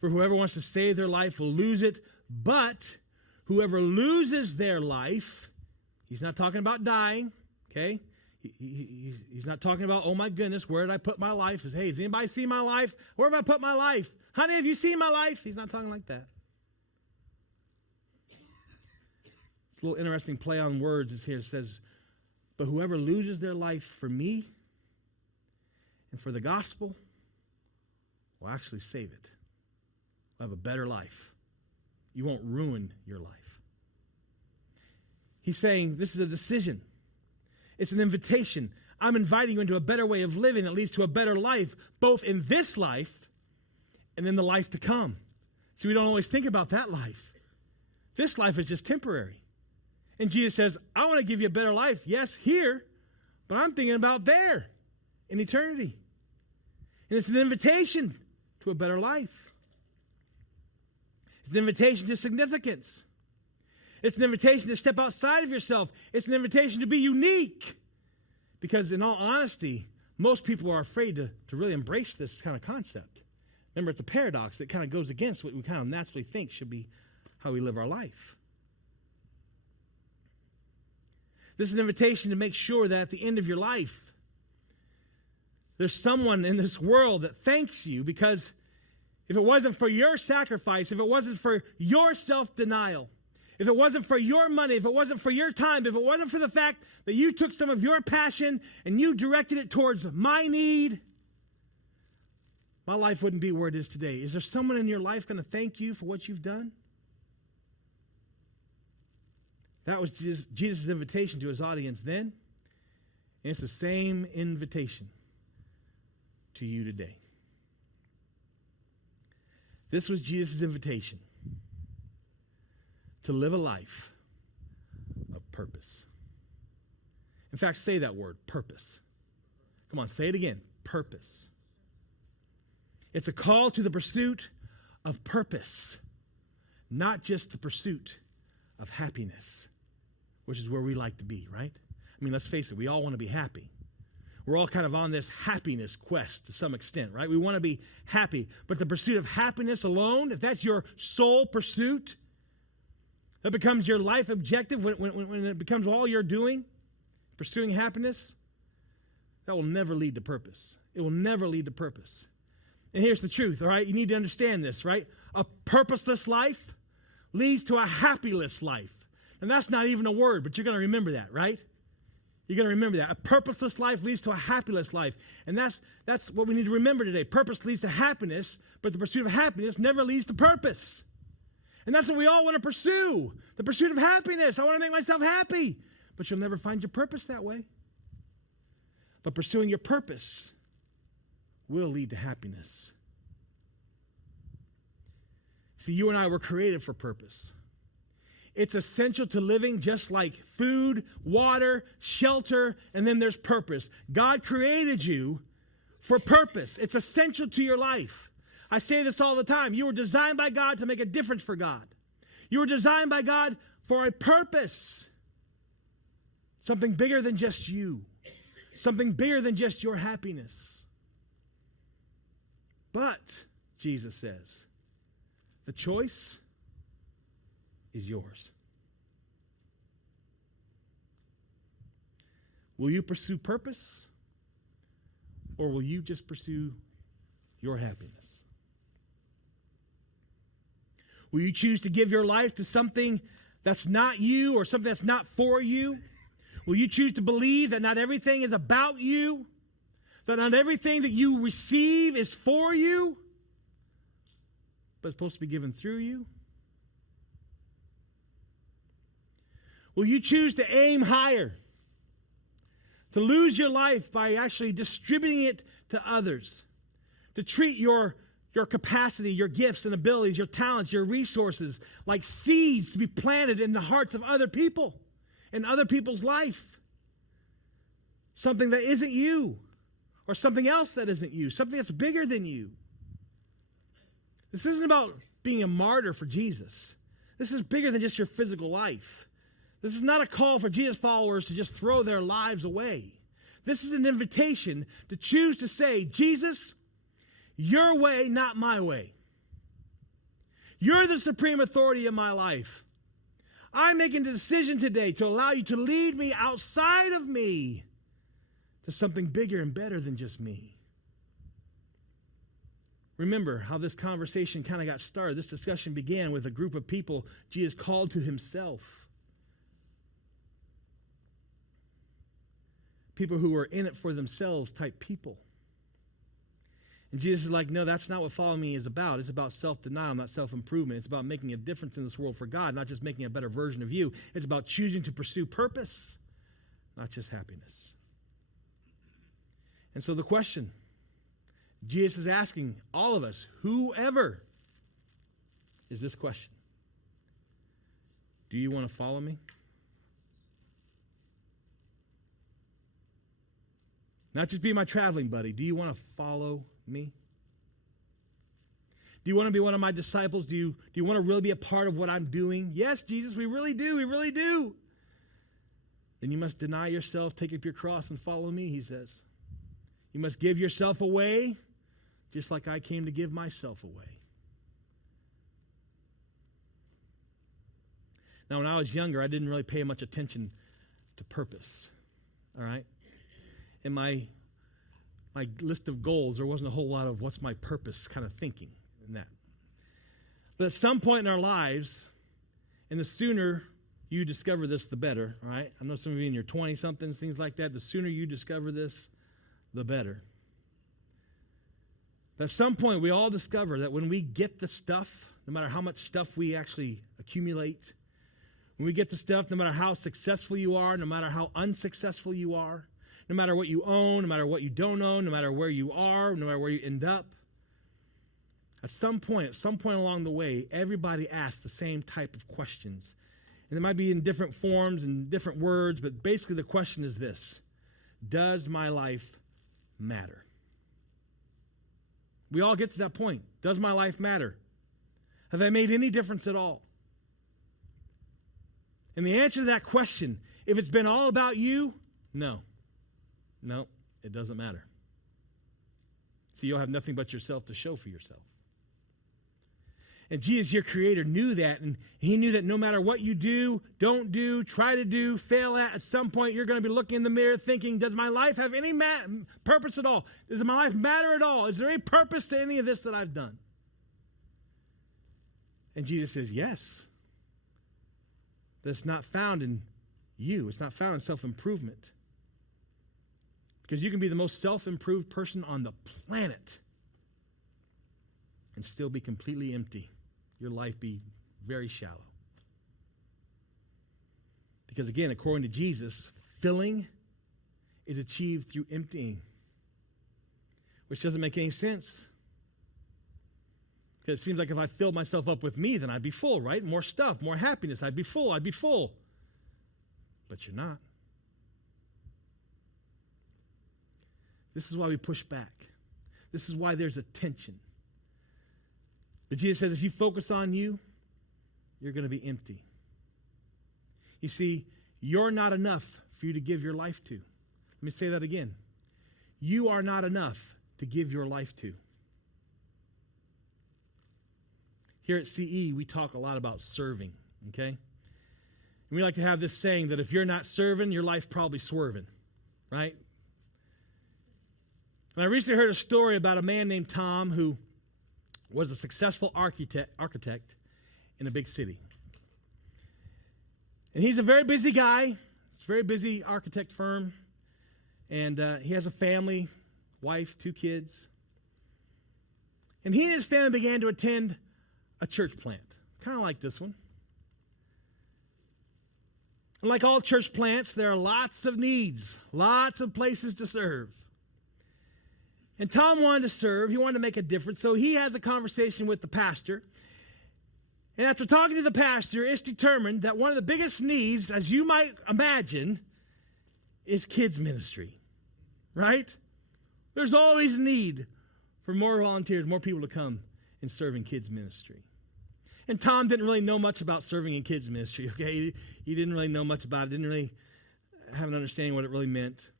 for whoever wants to save their life will lose it, but whoever loses their life, he's not talking about dying, okay? He's not talking about, oh my goodness, where did I put my life? Hey, has anybody seen my life? Where have I put my life? Honey, have you seen my life? He's not talking like that. It's a little interesting play on words. It's here. It says, but whoever loses their life for me and for the gospel will actually save it. Will have a better life. You won't ruin your life. He's saying this is a decision. It's an invitation. I'm inviting you into a better way of living that leads to a better life, both in this life and in the life to come. See, we don't always think about that life. This life is just temporary. And Jesus says, I want to give you a better life. Yes, here, but I'm thinking about there in eternity. And it's an invitation to a better life. It's an invitation to significance. It's an invitation to step outside of yourself. It's an invitation to be unique. Because in all honesty, most people are afraid to really embrace this kind of concept. Remember, it's a paradox that kind of goes against what we kind of naturally think should be how we live our life. This is an invitation to make sure that at the end of your life, there's someone in this world that thanks you, because if it wasn't for your sacrifice, if it wasn't for your self-denial, if it wasn't for your money, if it wasn't for your time, if it wasn't for the fact that you took some of your passion and you directed it towards my need, my life wouldn't be where it is today. Is there someone in your life going to thank you for what you've done? That was Jesus' invitation to his audience then, and it's the same invitation to you today. This was Jesus' invitation to live a life of purpose. In fact, say that word, purpose. Come on, say it again, purpose. It's a call to the pursuit of purpose, not just the pursuit of happiness, which is where we like to be, right? I mean, let's face it, we all want to be happy. We're all kind of on this happiness quest to some extent, right? We want to be happy, but the pursuit of happiness alone, if that's your sole pursuit, that becomes your life objective, when it becomes all you're doing, pursuing happiness, that will never lead to purpose. It will never lead to purpose. And here's the truth, all right? You need to understand this, right? A purposeless life leads to a happyless life. And that's not even a word, but you're going to remember that, right? You're going to remember that. A purposeless life leads to a happyless life. And that's what we need to remember today. Purpose leads to happiness, but the pursuit of happiness never leads to purpose. And that's what we all want to pursue, the pursuit of happiness. I want to make myself happy. But you'll never find your purpose that way. But pursuing your purpose will lead to happiness. See, you and I were created for purpose. It's essential to living, just like food, water, shelter, and then there's purpose. God created you for purpose. It's essential to your life. I say this all the time. You were designed by God to make a difference for God. You were designed by God for a purpose. Something bigger than just you. Something bigger than just your happiness. But, Jesus says, the choice is yours. Will you pursue purpose, or will you just pursue your happiness? Will you choose to give your life to something that's not you or something that's not for you? Will you choose to believe that not everything is about you, that not everything that you receive is for you, but it's supposed to be given through you? Will you choose to aim higher, to lose your life by actually distributing it to others, to treat your capacity, your gifts and abilities, your talents, your resources like seeds to be planted in the hearts of other people, in other people's life? Something that isn't you, or something else that isn't you, something that's bigger than you. This isn't about being a martyr for Jesus. This is bigger than just your physical life. This is not a call for Jesus followers to just throw their lives away. This is an invitation to choose to say, Jesus, your way, not my way. You're the supreme authority in my life. I'm making the decision today to allow you to lead me outside of me There's something bigger and better than just me. Remember how this conversation kind of got started. This discussion began with a group of people Jesus called to himself. People who were in it for themselves type people. And Jesus is like, no, that's not what following me is about. It's about self-denial, not self-improvement. It's about making a difference in this world for God, not just making a better version of you. It's about choosing to pursue purpose, not just happiness. And so the question Jesus is asking all of us, whoever, is this question. Do you want to follow me? Not just be my traveling buddy. Do you want to follow me? Do you want to be one of my disciples? Do you want to really be a part of what I'm doing? Yes, Jesus, we really do. We really do. Then you must deny yourself, take up your cross, and follow me, he says. You must give yourself away, just like I came to give myself away. Now, when I was younger, I didn't really pay much attention to purpose, all right? In my list of goals, there wasn't a whole lot of what's my purpose kind of thinking in that. But at some point in our lives, and the sooner you discover this, the better, all right? I know some of you in your 20-somethings, things like that, the sooner you discover this, the better. But at some point, we all discover that when we get the stuff, no matter how much stuff we actually accumulate, when we get the stuff, no matter how successful you are, no matter how unsuccessful you are, no matter what you own, no matter what you don't own, no matter where you are, no matter where you end up, at some point along the way, everybody asks the same type of questions. And they might be in different forms and different words, but basically the question is this: does my life matter? We all get to that point. Does my life matter? Have I made any difference at all? And the answer to that question, if it's been all about you, no, it doesn't matter. See, you'll have nothing but yourself to show for yourself. And Jesus, your creator, knew that, and he knew that no matter what you do, don't do, try to do, fail at some point you're going to be looking in the mirror thinking, does my life have any purpose at all? Does my life matter at all? Is there any purpose to any of this that I've done? And Jesus says, yes. But it's not found in you. It's not found in self-improvement. Because you can be the most self-improved person on the planet and still be completely empty. Your life be very shallow. Because again, according to Jesus, filling is achieved through emptying, which doesn't make any sense. Because it seems like if I filled myself up with me, then I'd be full, right? More stuff, more happiness. I'd be full. But you're not. This is why we push back. This is why there's a tension. But Jesus says if you focus on you, you're going to be empty. You see, you're not enough for you to give your life to. Let me say that again. You are not enough to give your life to. Here at CE, we talk a lot about serving, okay? And we like to have this saying that if you're not serving, your life probably swerving, right? And I recently heard a story about a man named Tom who was a successful architect in a big city. And he's a very busy guy. It's a very busy architect firm. And he has a family, wife, 2 kids. And he and his family began to attend a church plant, kind of like this one. And like all church plants, there are lots of needs, lots of places to serve. And Tom wanted to serve. He wanted to make a difference. So he has a conversation with the pastor. And after talking to the pastor, it's determined that one of the biggest needs, as you might imagine, is kids ministry, right? There's always a need for more volunteers, more people to come and serve in kids ministry. And Tom didn't really know much about serving in kids ministry, okay? He didn't really know much about it, didn't really have an understanding what it really meant.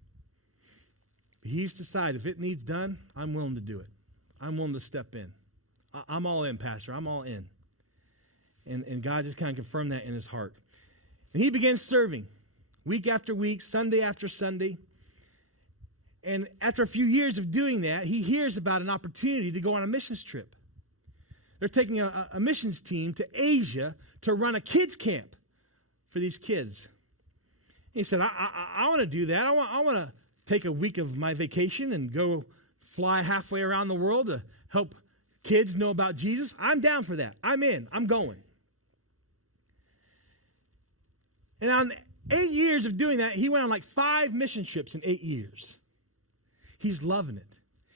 He's decided if it needs done, I'm willing to do it. I'm willing to step in. I'm all in, Pastor. I'm all in. And God just kind of confirmed that in his heart. And he began serving week after week, Sunday after Sunday. And after a few years of doing that, he hears about an opportunity to go on a missions trip. They're taking a missions team to Asia to run a kids camp for these kids. He said, I want to do that. I want to take a week of my vacation and go fly halfway around the world to help kids know about Jesus. I'm down for that. I'm in. I'm going. And on 8 years of doing that, he went on like 5 mission trips in 8 years. He's loving it.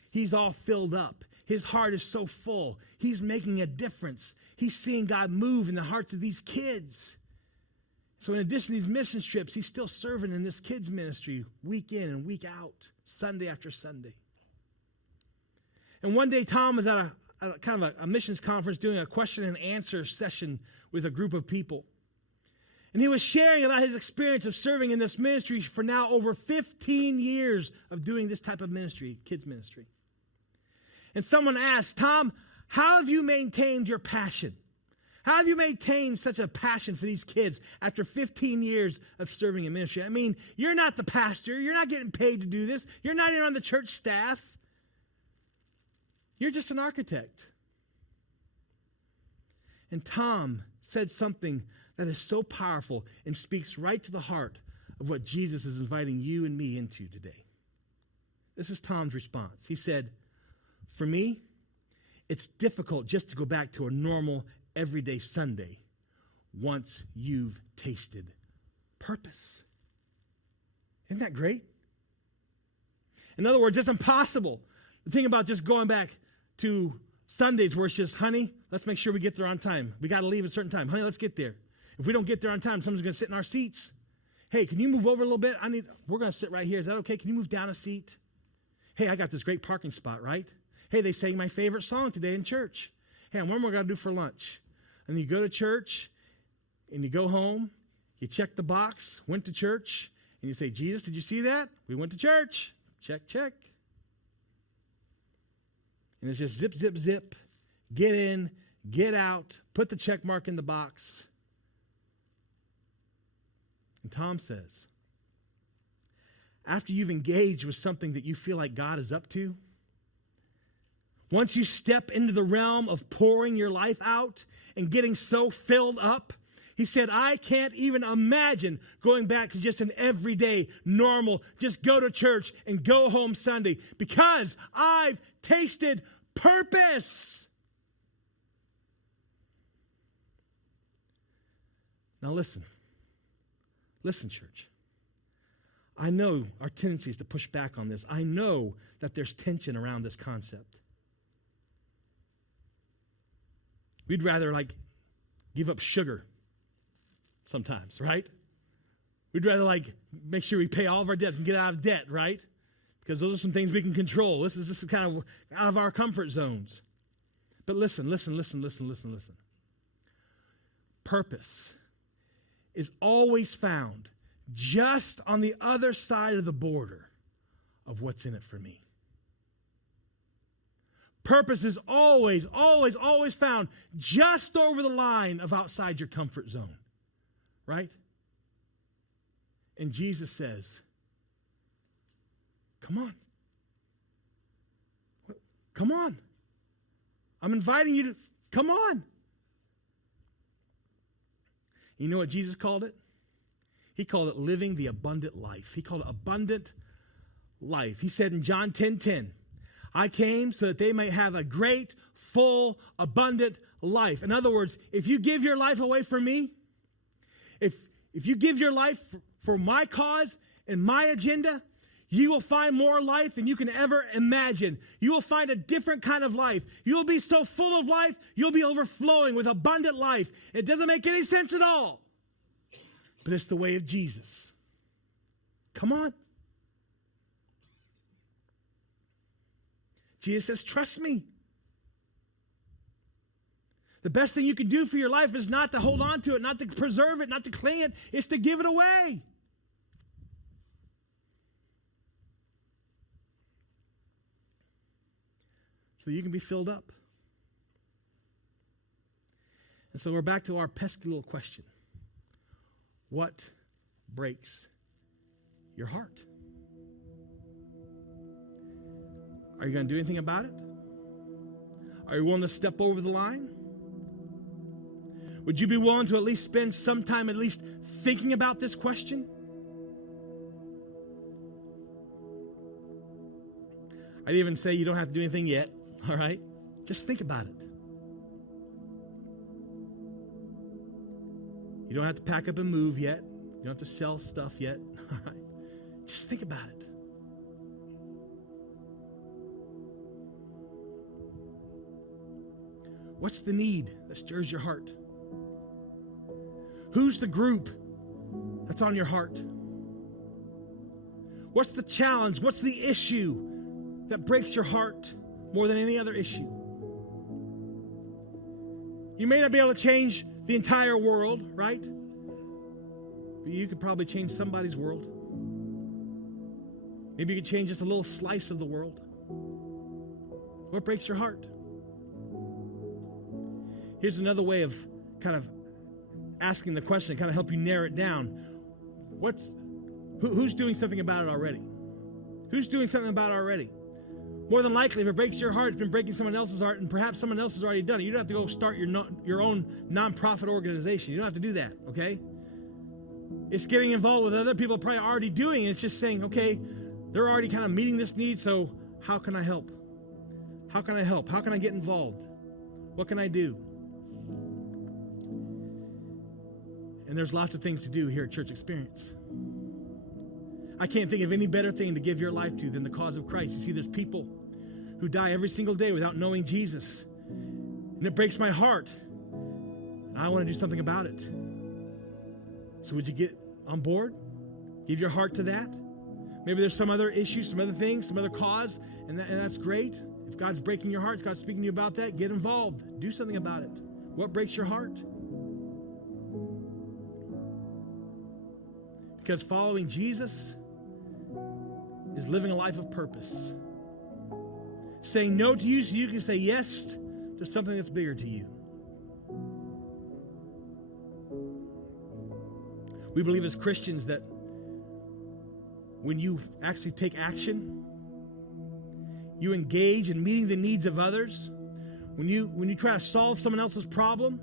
He's all filled up. His heart is so full. He's making a difference. He's seeing God move in the hearts of these kids. So in addition to these mission trips, he's still serving in this kids ministry week in and week out, Sunday after Sunday. And one day Tom was at a kind of a missions conference doing a question and answer session with a group of people. And he was sharing about his experience of serving in this ministry for now over 15 years of doing this type of ministry, kids ministry. And someone asked, Tom, how have you maintained your passion? How have you maintained such a passion for these kids after 15 years of serving in ministry? I mean, you're not the pastor. You're not getting paid to do this. You're not even on the church staff. You're just an architect. And Tom said something that is so powerful and speaks right to the heart of what Jesus is inviting you and me into today. This is Tom's response. He said, for me, it's difficult just to go back to a normal, everyday Sunday once you've tasted purpose. Isn't that great? In other words, it's impossible. The thing about just going back to Sundays where it's just, honey, let's make sure we get there on time. We got to leave at a certain time. Honey, let's get there. If we don't get there on time, someone's going to sit in our seats. Hey, can you move over a little bit? We're going to sit right here. Is that okay? Can you move down a seat? Hey, I got this great parking spot, right? Hey, they sang my favorite song today in church. Hey, and what am I going to do for lunch? And you go to church, and you go home, you check the box, went to church, and you say, Jesus, did you see that? We went to church. Check, check. And it's just zip, zip, zip. Get in, get out, put the check mark in the box. And Tom says, after you've engaged with something that you feel like God is up to, once you step into the realm of pouring your life out and getting so filled up, he said, I can't even imagine going back to just an everyday, normal, just go to church and go home Sunday because I've tasted purpose. Now listen. Listen, church. I know our tendency is to push back on this. I know that there's tension around this concept. We'd rather give up sugar sometimes, right? We'd rather make sure we pay all of our debts and get out of debt, right? Because those are some things we can control. This is kind of out of our comfort zones. But listen. Purpose is always found just on the other side of the border of what's in it for me. Purpose is always found just over the line of outside your comfort zone, right? And Jesus says, come on. Come on. I'm inviting you to come on. You know what Jesus called it? He called it living the abundant life. He called it abundant life. He said in John 10:10, I came so that they might have a great, full, abundant life. In other words, if you give your life away for me, if you give your life for my cause and my agenda, you will find more life than you can ever imagine. You will find a different kind of life. You'll be so full of life, you'll be overflowing with abundant life. It doesn't make any sense at all. But it's the way of Jesus. Come on. Jesus says, trust me. The best thing you can do for your life is not to hold on to it, not to preserve it, not to cling it. It's to give it away. So you can be filled up. And so we're back to our pesky little question. What breaks your heart? Are you going to do anything about it? Are you willing to step over the line? Would you be willing to at least spend some time at least thinking about this question? I'd even say you don't have to do anything yet, all right? Just think about it. You don't have to pack up and move yet. You don't have to sell stuff yet, all right? Just think about it. What's the need that stirs your heart? Who's the group that's on your heart? What's the challenge? What's the issue that breaks your heart more than any other issue? You may not be able to change the entire world, right? But you could probably change somebody's world. Maybe you could change just a little slice of the world. What breaks your heart? Here's another way of kind of asking the question, kind of help you narrow it down. Who's doing something about it already? Who's doing something about it already? More than likely, if it breaks your heart, it's been breaking someone else's heart, and perhaps someone else has already done it. You don't have to go start your own nonprofit organization. You don't have to do that, okay? It's getting involved with other people probably already doing it. It's just saying, okay, they're already kind of meeting this need, so how can I help? How can I help? How can I get involved? What can I do? And there's lots of things to do here at Church Experience. I can't think of any better thing to give your life to than the cause of Christ. You see, there's people who die every single day without knowing Jesus. And it breaks my heart. And I want to do something about it. So would you get on board? Give your heart to that? Maybe there's some other issue, some other thing, some other cause, and that's great. If God's breaking your heart, if God's speaking to you about that, get involved. Do something about it. What breaks your heart? Because following Jesus is living a life of purpose. Saying no to you so you can say yes to something that's bigger to you. We believe as Christians that when you actually take action, you engage in meeting the needs of others. When you try to solve someone else's problem,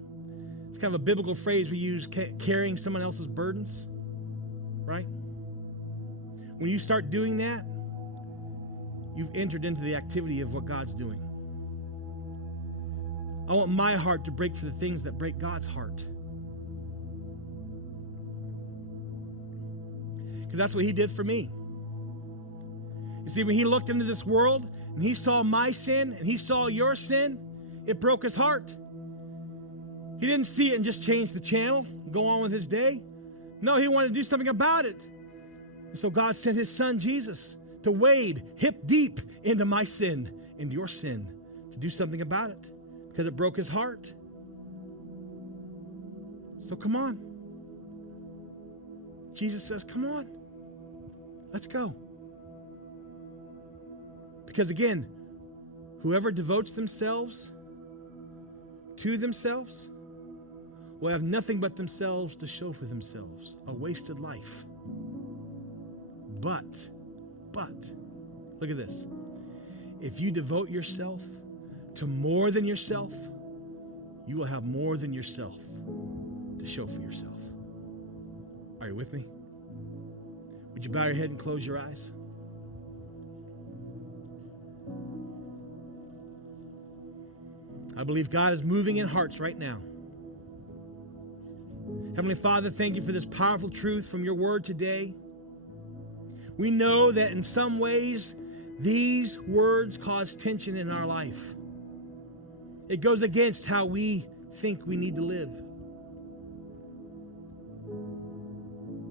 it's kind of a biblical phrase we use, carrying someone else's burdens. Right? When you start doing that, you've entered into the activity of what God's doing. I want my heart to break for the things that break God's heart. Because that's what he did for me. You see, when he looked into this world and he saw my sin and he saw your sin, it broke his heart. He didn't see it and just change the channel, go on with his day. No, he wanted to do something about it. And so God sent his son, Jesus, to wade hip deep into my sin, into your sin, to do something about it because it broke his heart. So come on. Jesus says, come on. Let's go. Because again, whoever devotes themselves to themselves will have nothing but themselves to show for themselves, a wasted life. But, look at this. If you devote yourself to more than yourself, you will have more than yourself to show for yourself. Are you with me? Would you bow your head and close your eyes? I believe God is moving in hearts right now. Heavenly Father, thank you for this powerful truth from your word today. We know that in some ways, these words cause tension in our life. It goes against how we think we need to live.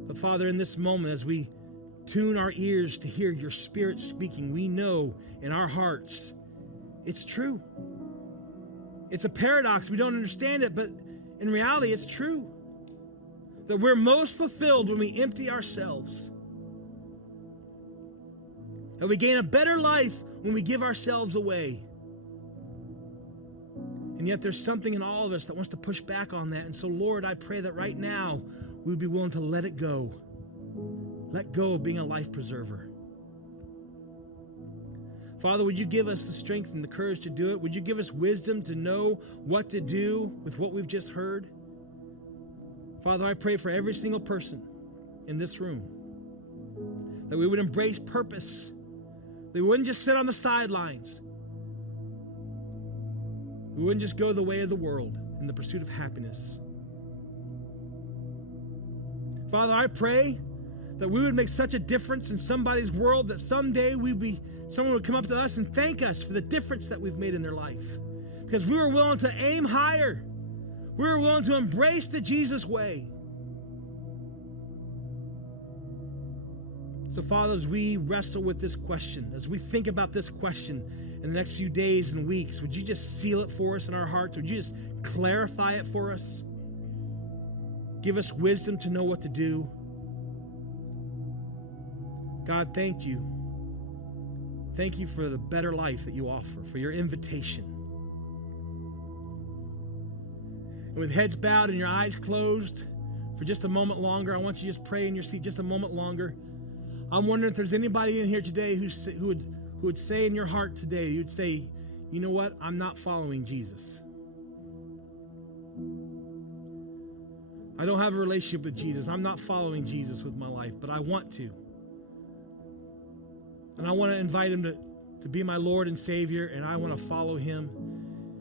But Father, in this moment, as we tune our ears to hear your Spirit speaking, we know in our hearts it's true. It's a paradox. We don't understand it, but in reality, it's true. That we're most fulfilled when we empty ourselves. And we gain a better life when we give ourselves away. And yet there's something in all of us that wants to push back on that. And so, Lord, I pray that right now we would be willing to let it go. Let go of being a life preserver. Father, would you give us the strength and the courage to do it? Would you give us wisdom to know what to do with what we've just heard? Father, I pray for every single person in this room that we would embrace purpose, that we wouldn't just sit on the sidelines. We wouldn't just go the way of the world in the pursuit of happiness. Father, I pray that we would make such a difference in somebody's world that someday someone would come up to us and thank us for the difference that we've made in their life. Because we were willing to aim higher. We were willing to embrace the Jesus way. So, Father, as we wrestle with this question, as we think about this question in the next few days and weeks, would you just seal it for us in our hearts? Would you just clarify it for us? Give us wisdom to know what to do. God, thank you. Thank you for the better life that you offer, for your invitation. And with heads bowed and your eyes closed for just a moment longer, I want you to just pray in your seat just a moment longer. I'm wondering if there's anybody in here today who would say in your heart today, you would say, you know what, I'm not following Jesus. I don't have a relationship with Jesus. I'm not following Jesus with my life, but I want to. And I want to invite him to be my Lord and Savior, and I want to follow him.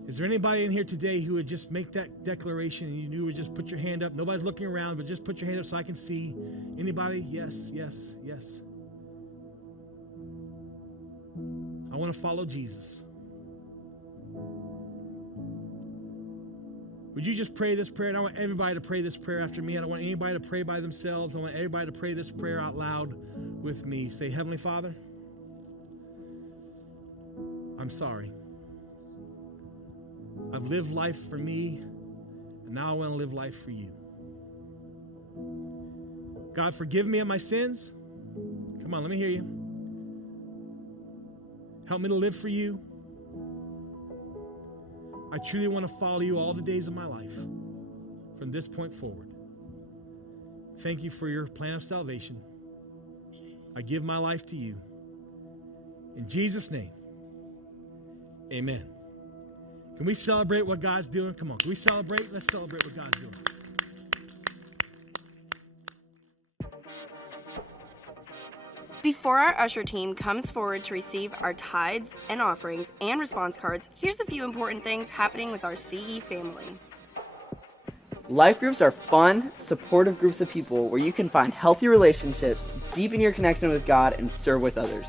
Is there anybody in here today who would just make that declaration and you would just put your hand up? Nobody's looking around, but just put your hand up so I can see. Anybody? Yes, yes, yes. I want to follow Jesus. Would you just pray this prayer? And I want everybody to pray this prayer after me. I don't want anybody to pray by themselves. I want everybody to pray this prayer out loud with me. Say, Heavenly Father, I'm sorry. I've lived life for me, and now I want to live life for you. God, forgive me of my sins. Come on, let me hear you. Help me to live for you. I truly want to follow you all the days of my life from this point forward. Thank you for your plan of salvation. I give my life to you. In Jesus' name, amen. Can we celebrate what God's doing? Come on, can we celebrate? Let's celebrate what God's doing. Before our usher team comes forward to receive our tithes and offerings and response cards, here's a few important things happening with our CE family. Life groups are fun, supportive groups of people where you can find healthy relationships, deepen your connection with God, and serve with others.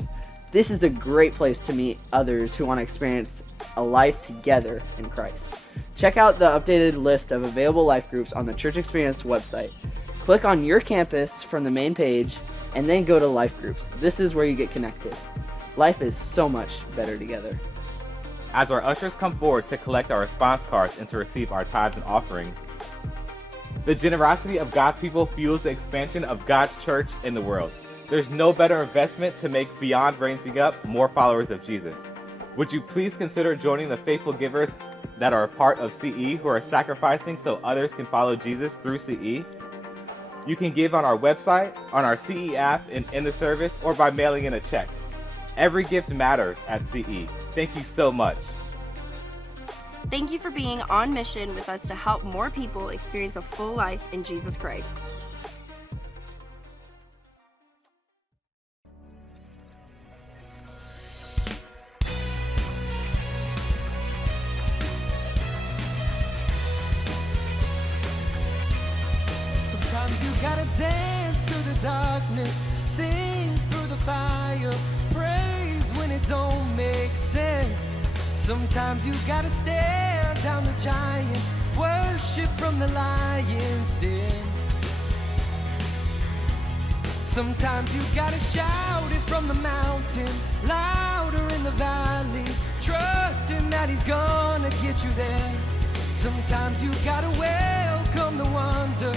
This is a great place to meet others who want to experience a life together in Christ. Check out the updated list of available life groups on the Church Experience website. Click on your campus from the main page and then go to life groups. This is where you get connected. Life is so much better together. As our ushers come forward to collect our response cards and to receive our tithes and offerings, the generosity of God's people fuels the expansion of God's church in the world. There's no better investment to make beyond raising up more followers of Jesus. Would you please consider joining the faithful givers that are a part of CE who are sacrificing so others can follow Jesus through CE? You can give on our website, on our CE app, and in the service, or by mailing in a check. Every gift matters at CE. Thank you so much. Thank you for being on mission with us to help more people experience a full life in Jesus Christ. Sometimes you gotta dance through the darkness, sing through the fire, praise when it don't make sense. Sometimes you gotta stare down the giants, worship from the lion's den. Sometimes you gotta shout it from the mountain, louder in the valley, trusting that he's gonna get you there. Sometimes you gotta welcome the wonder,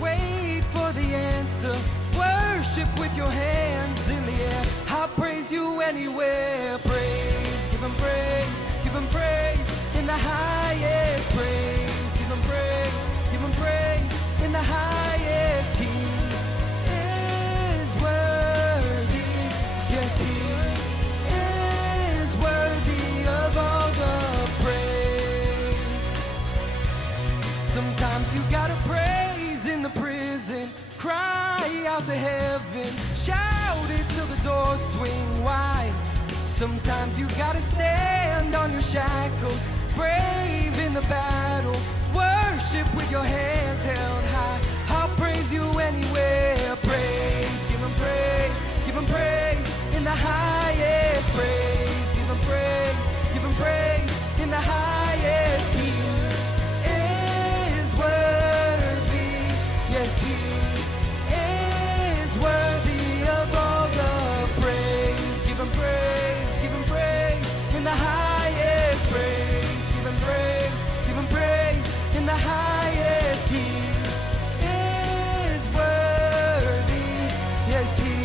wait for the answer, worship with your hands in the air. I'll praise you anywhere. Praise, give him praise, give him praise in the highest. Praise, give him praise in the highest. He is worthy, yes he is Sometimes you gotta praise in the prison, cry out to heaven, shout it till the doors swing wide. Sometimes you gotta stand on your shackles, brave in the battle, worship with your hands held high. I'll praise you anywhere. Praise, give him praise, give him praise in the highest. Praise, give him praise in the highest. He is worthy, yes, he is worthy of all the praise. Give him praise in the highest. Praise, give him praise in the highest. He is worthy, yes, he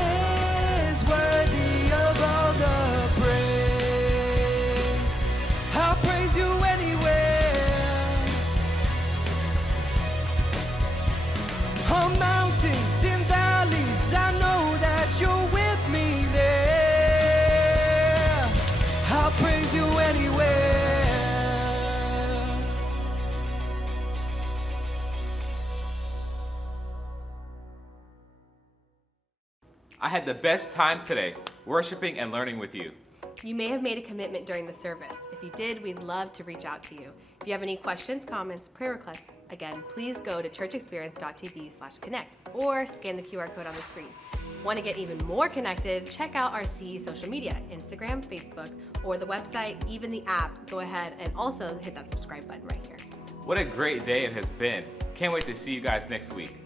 is worthy of all the praise. I'll praise you anywhere. On mountains, in valleys, I know that you're with me there. I'll praise you anywhere. I had the best time today, worshiping and learning with you. You may have made a commitment during the service. If you did, we'd love to reach out to you. If you have any questions, comments, prayer requests, again, please go to churchexperience.tv/connect or scan the QR code on the screen. Want to get even more connected? Check out our CE social media, Instagram, Facebook, or the website, even the app. Go ahead and also hit that subscribe button right here. What a great day it has been. Can't wait to see you guys next week.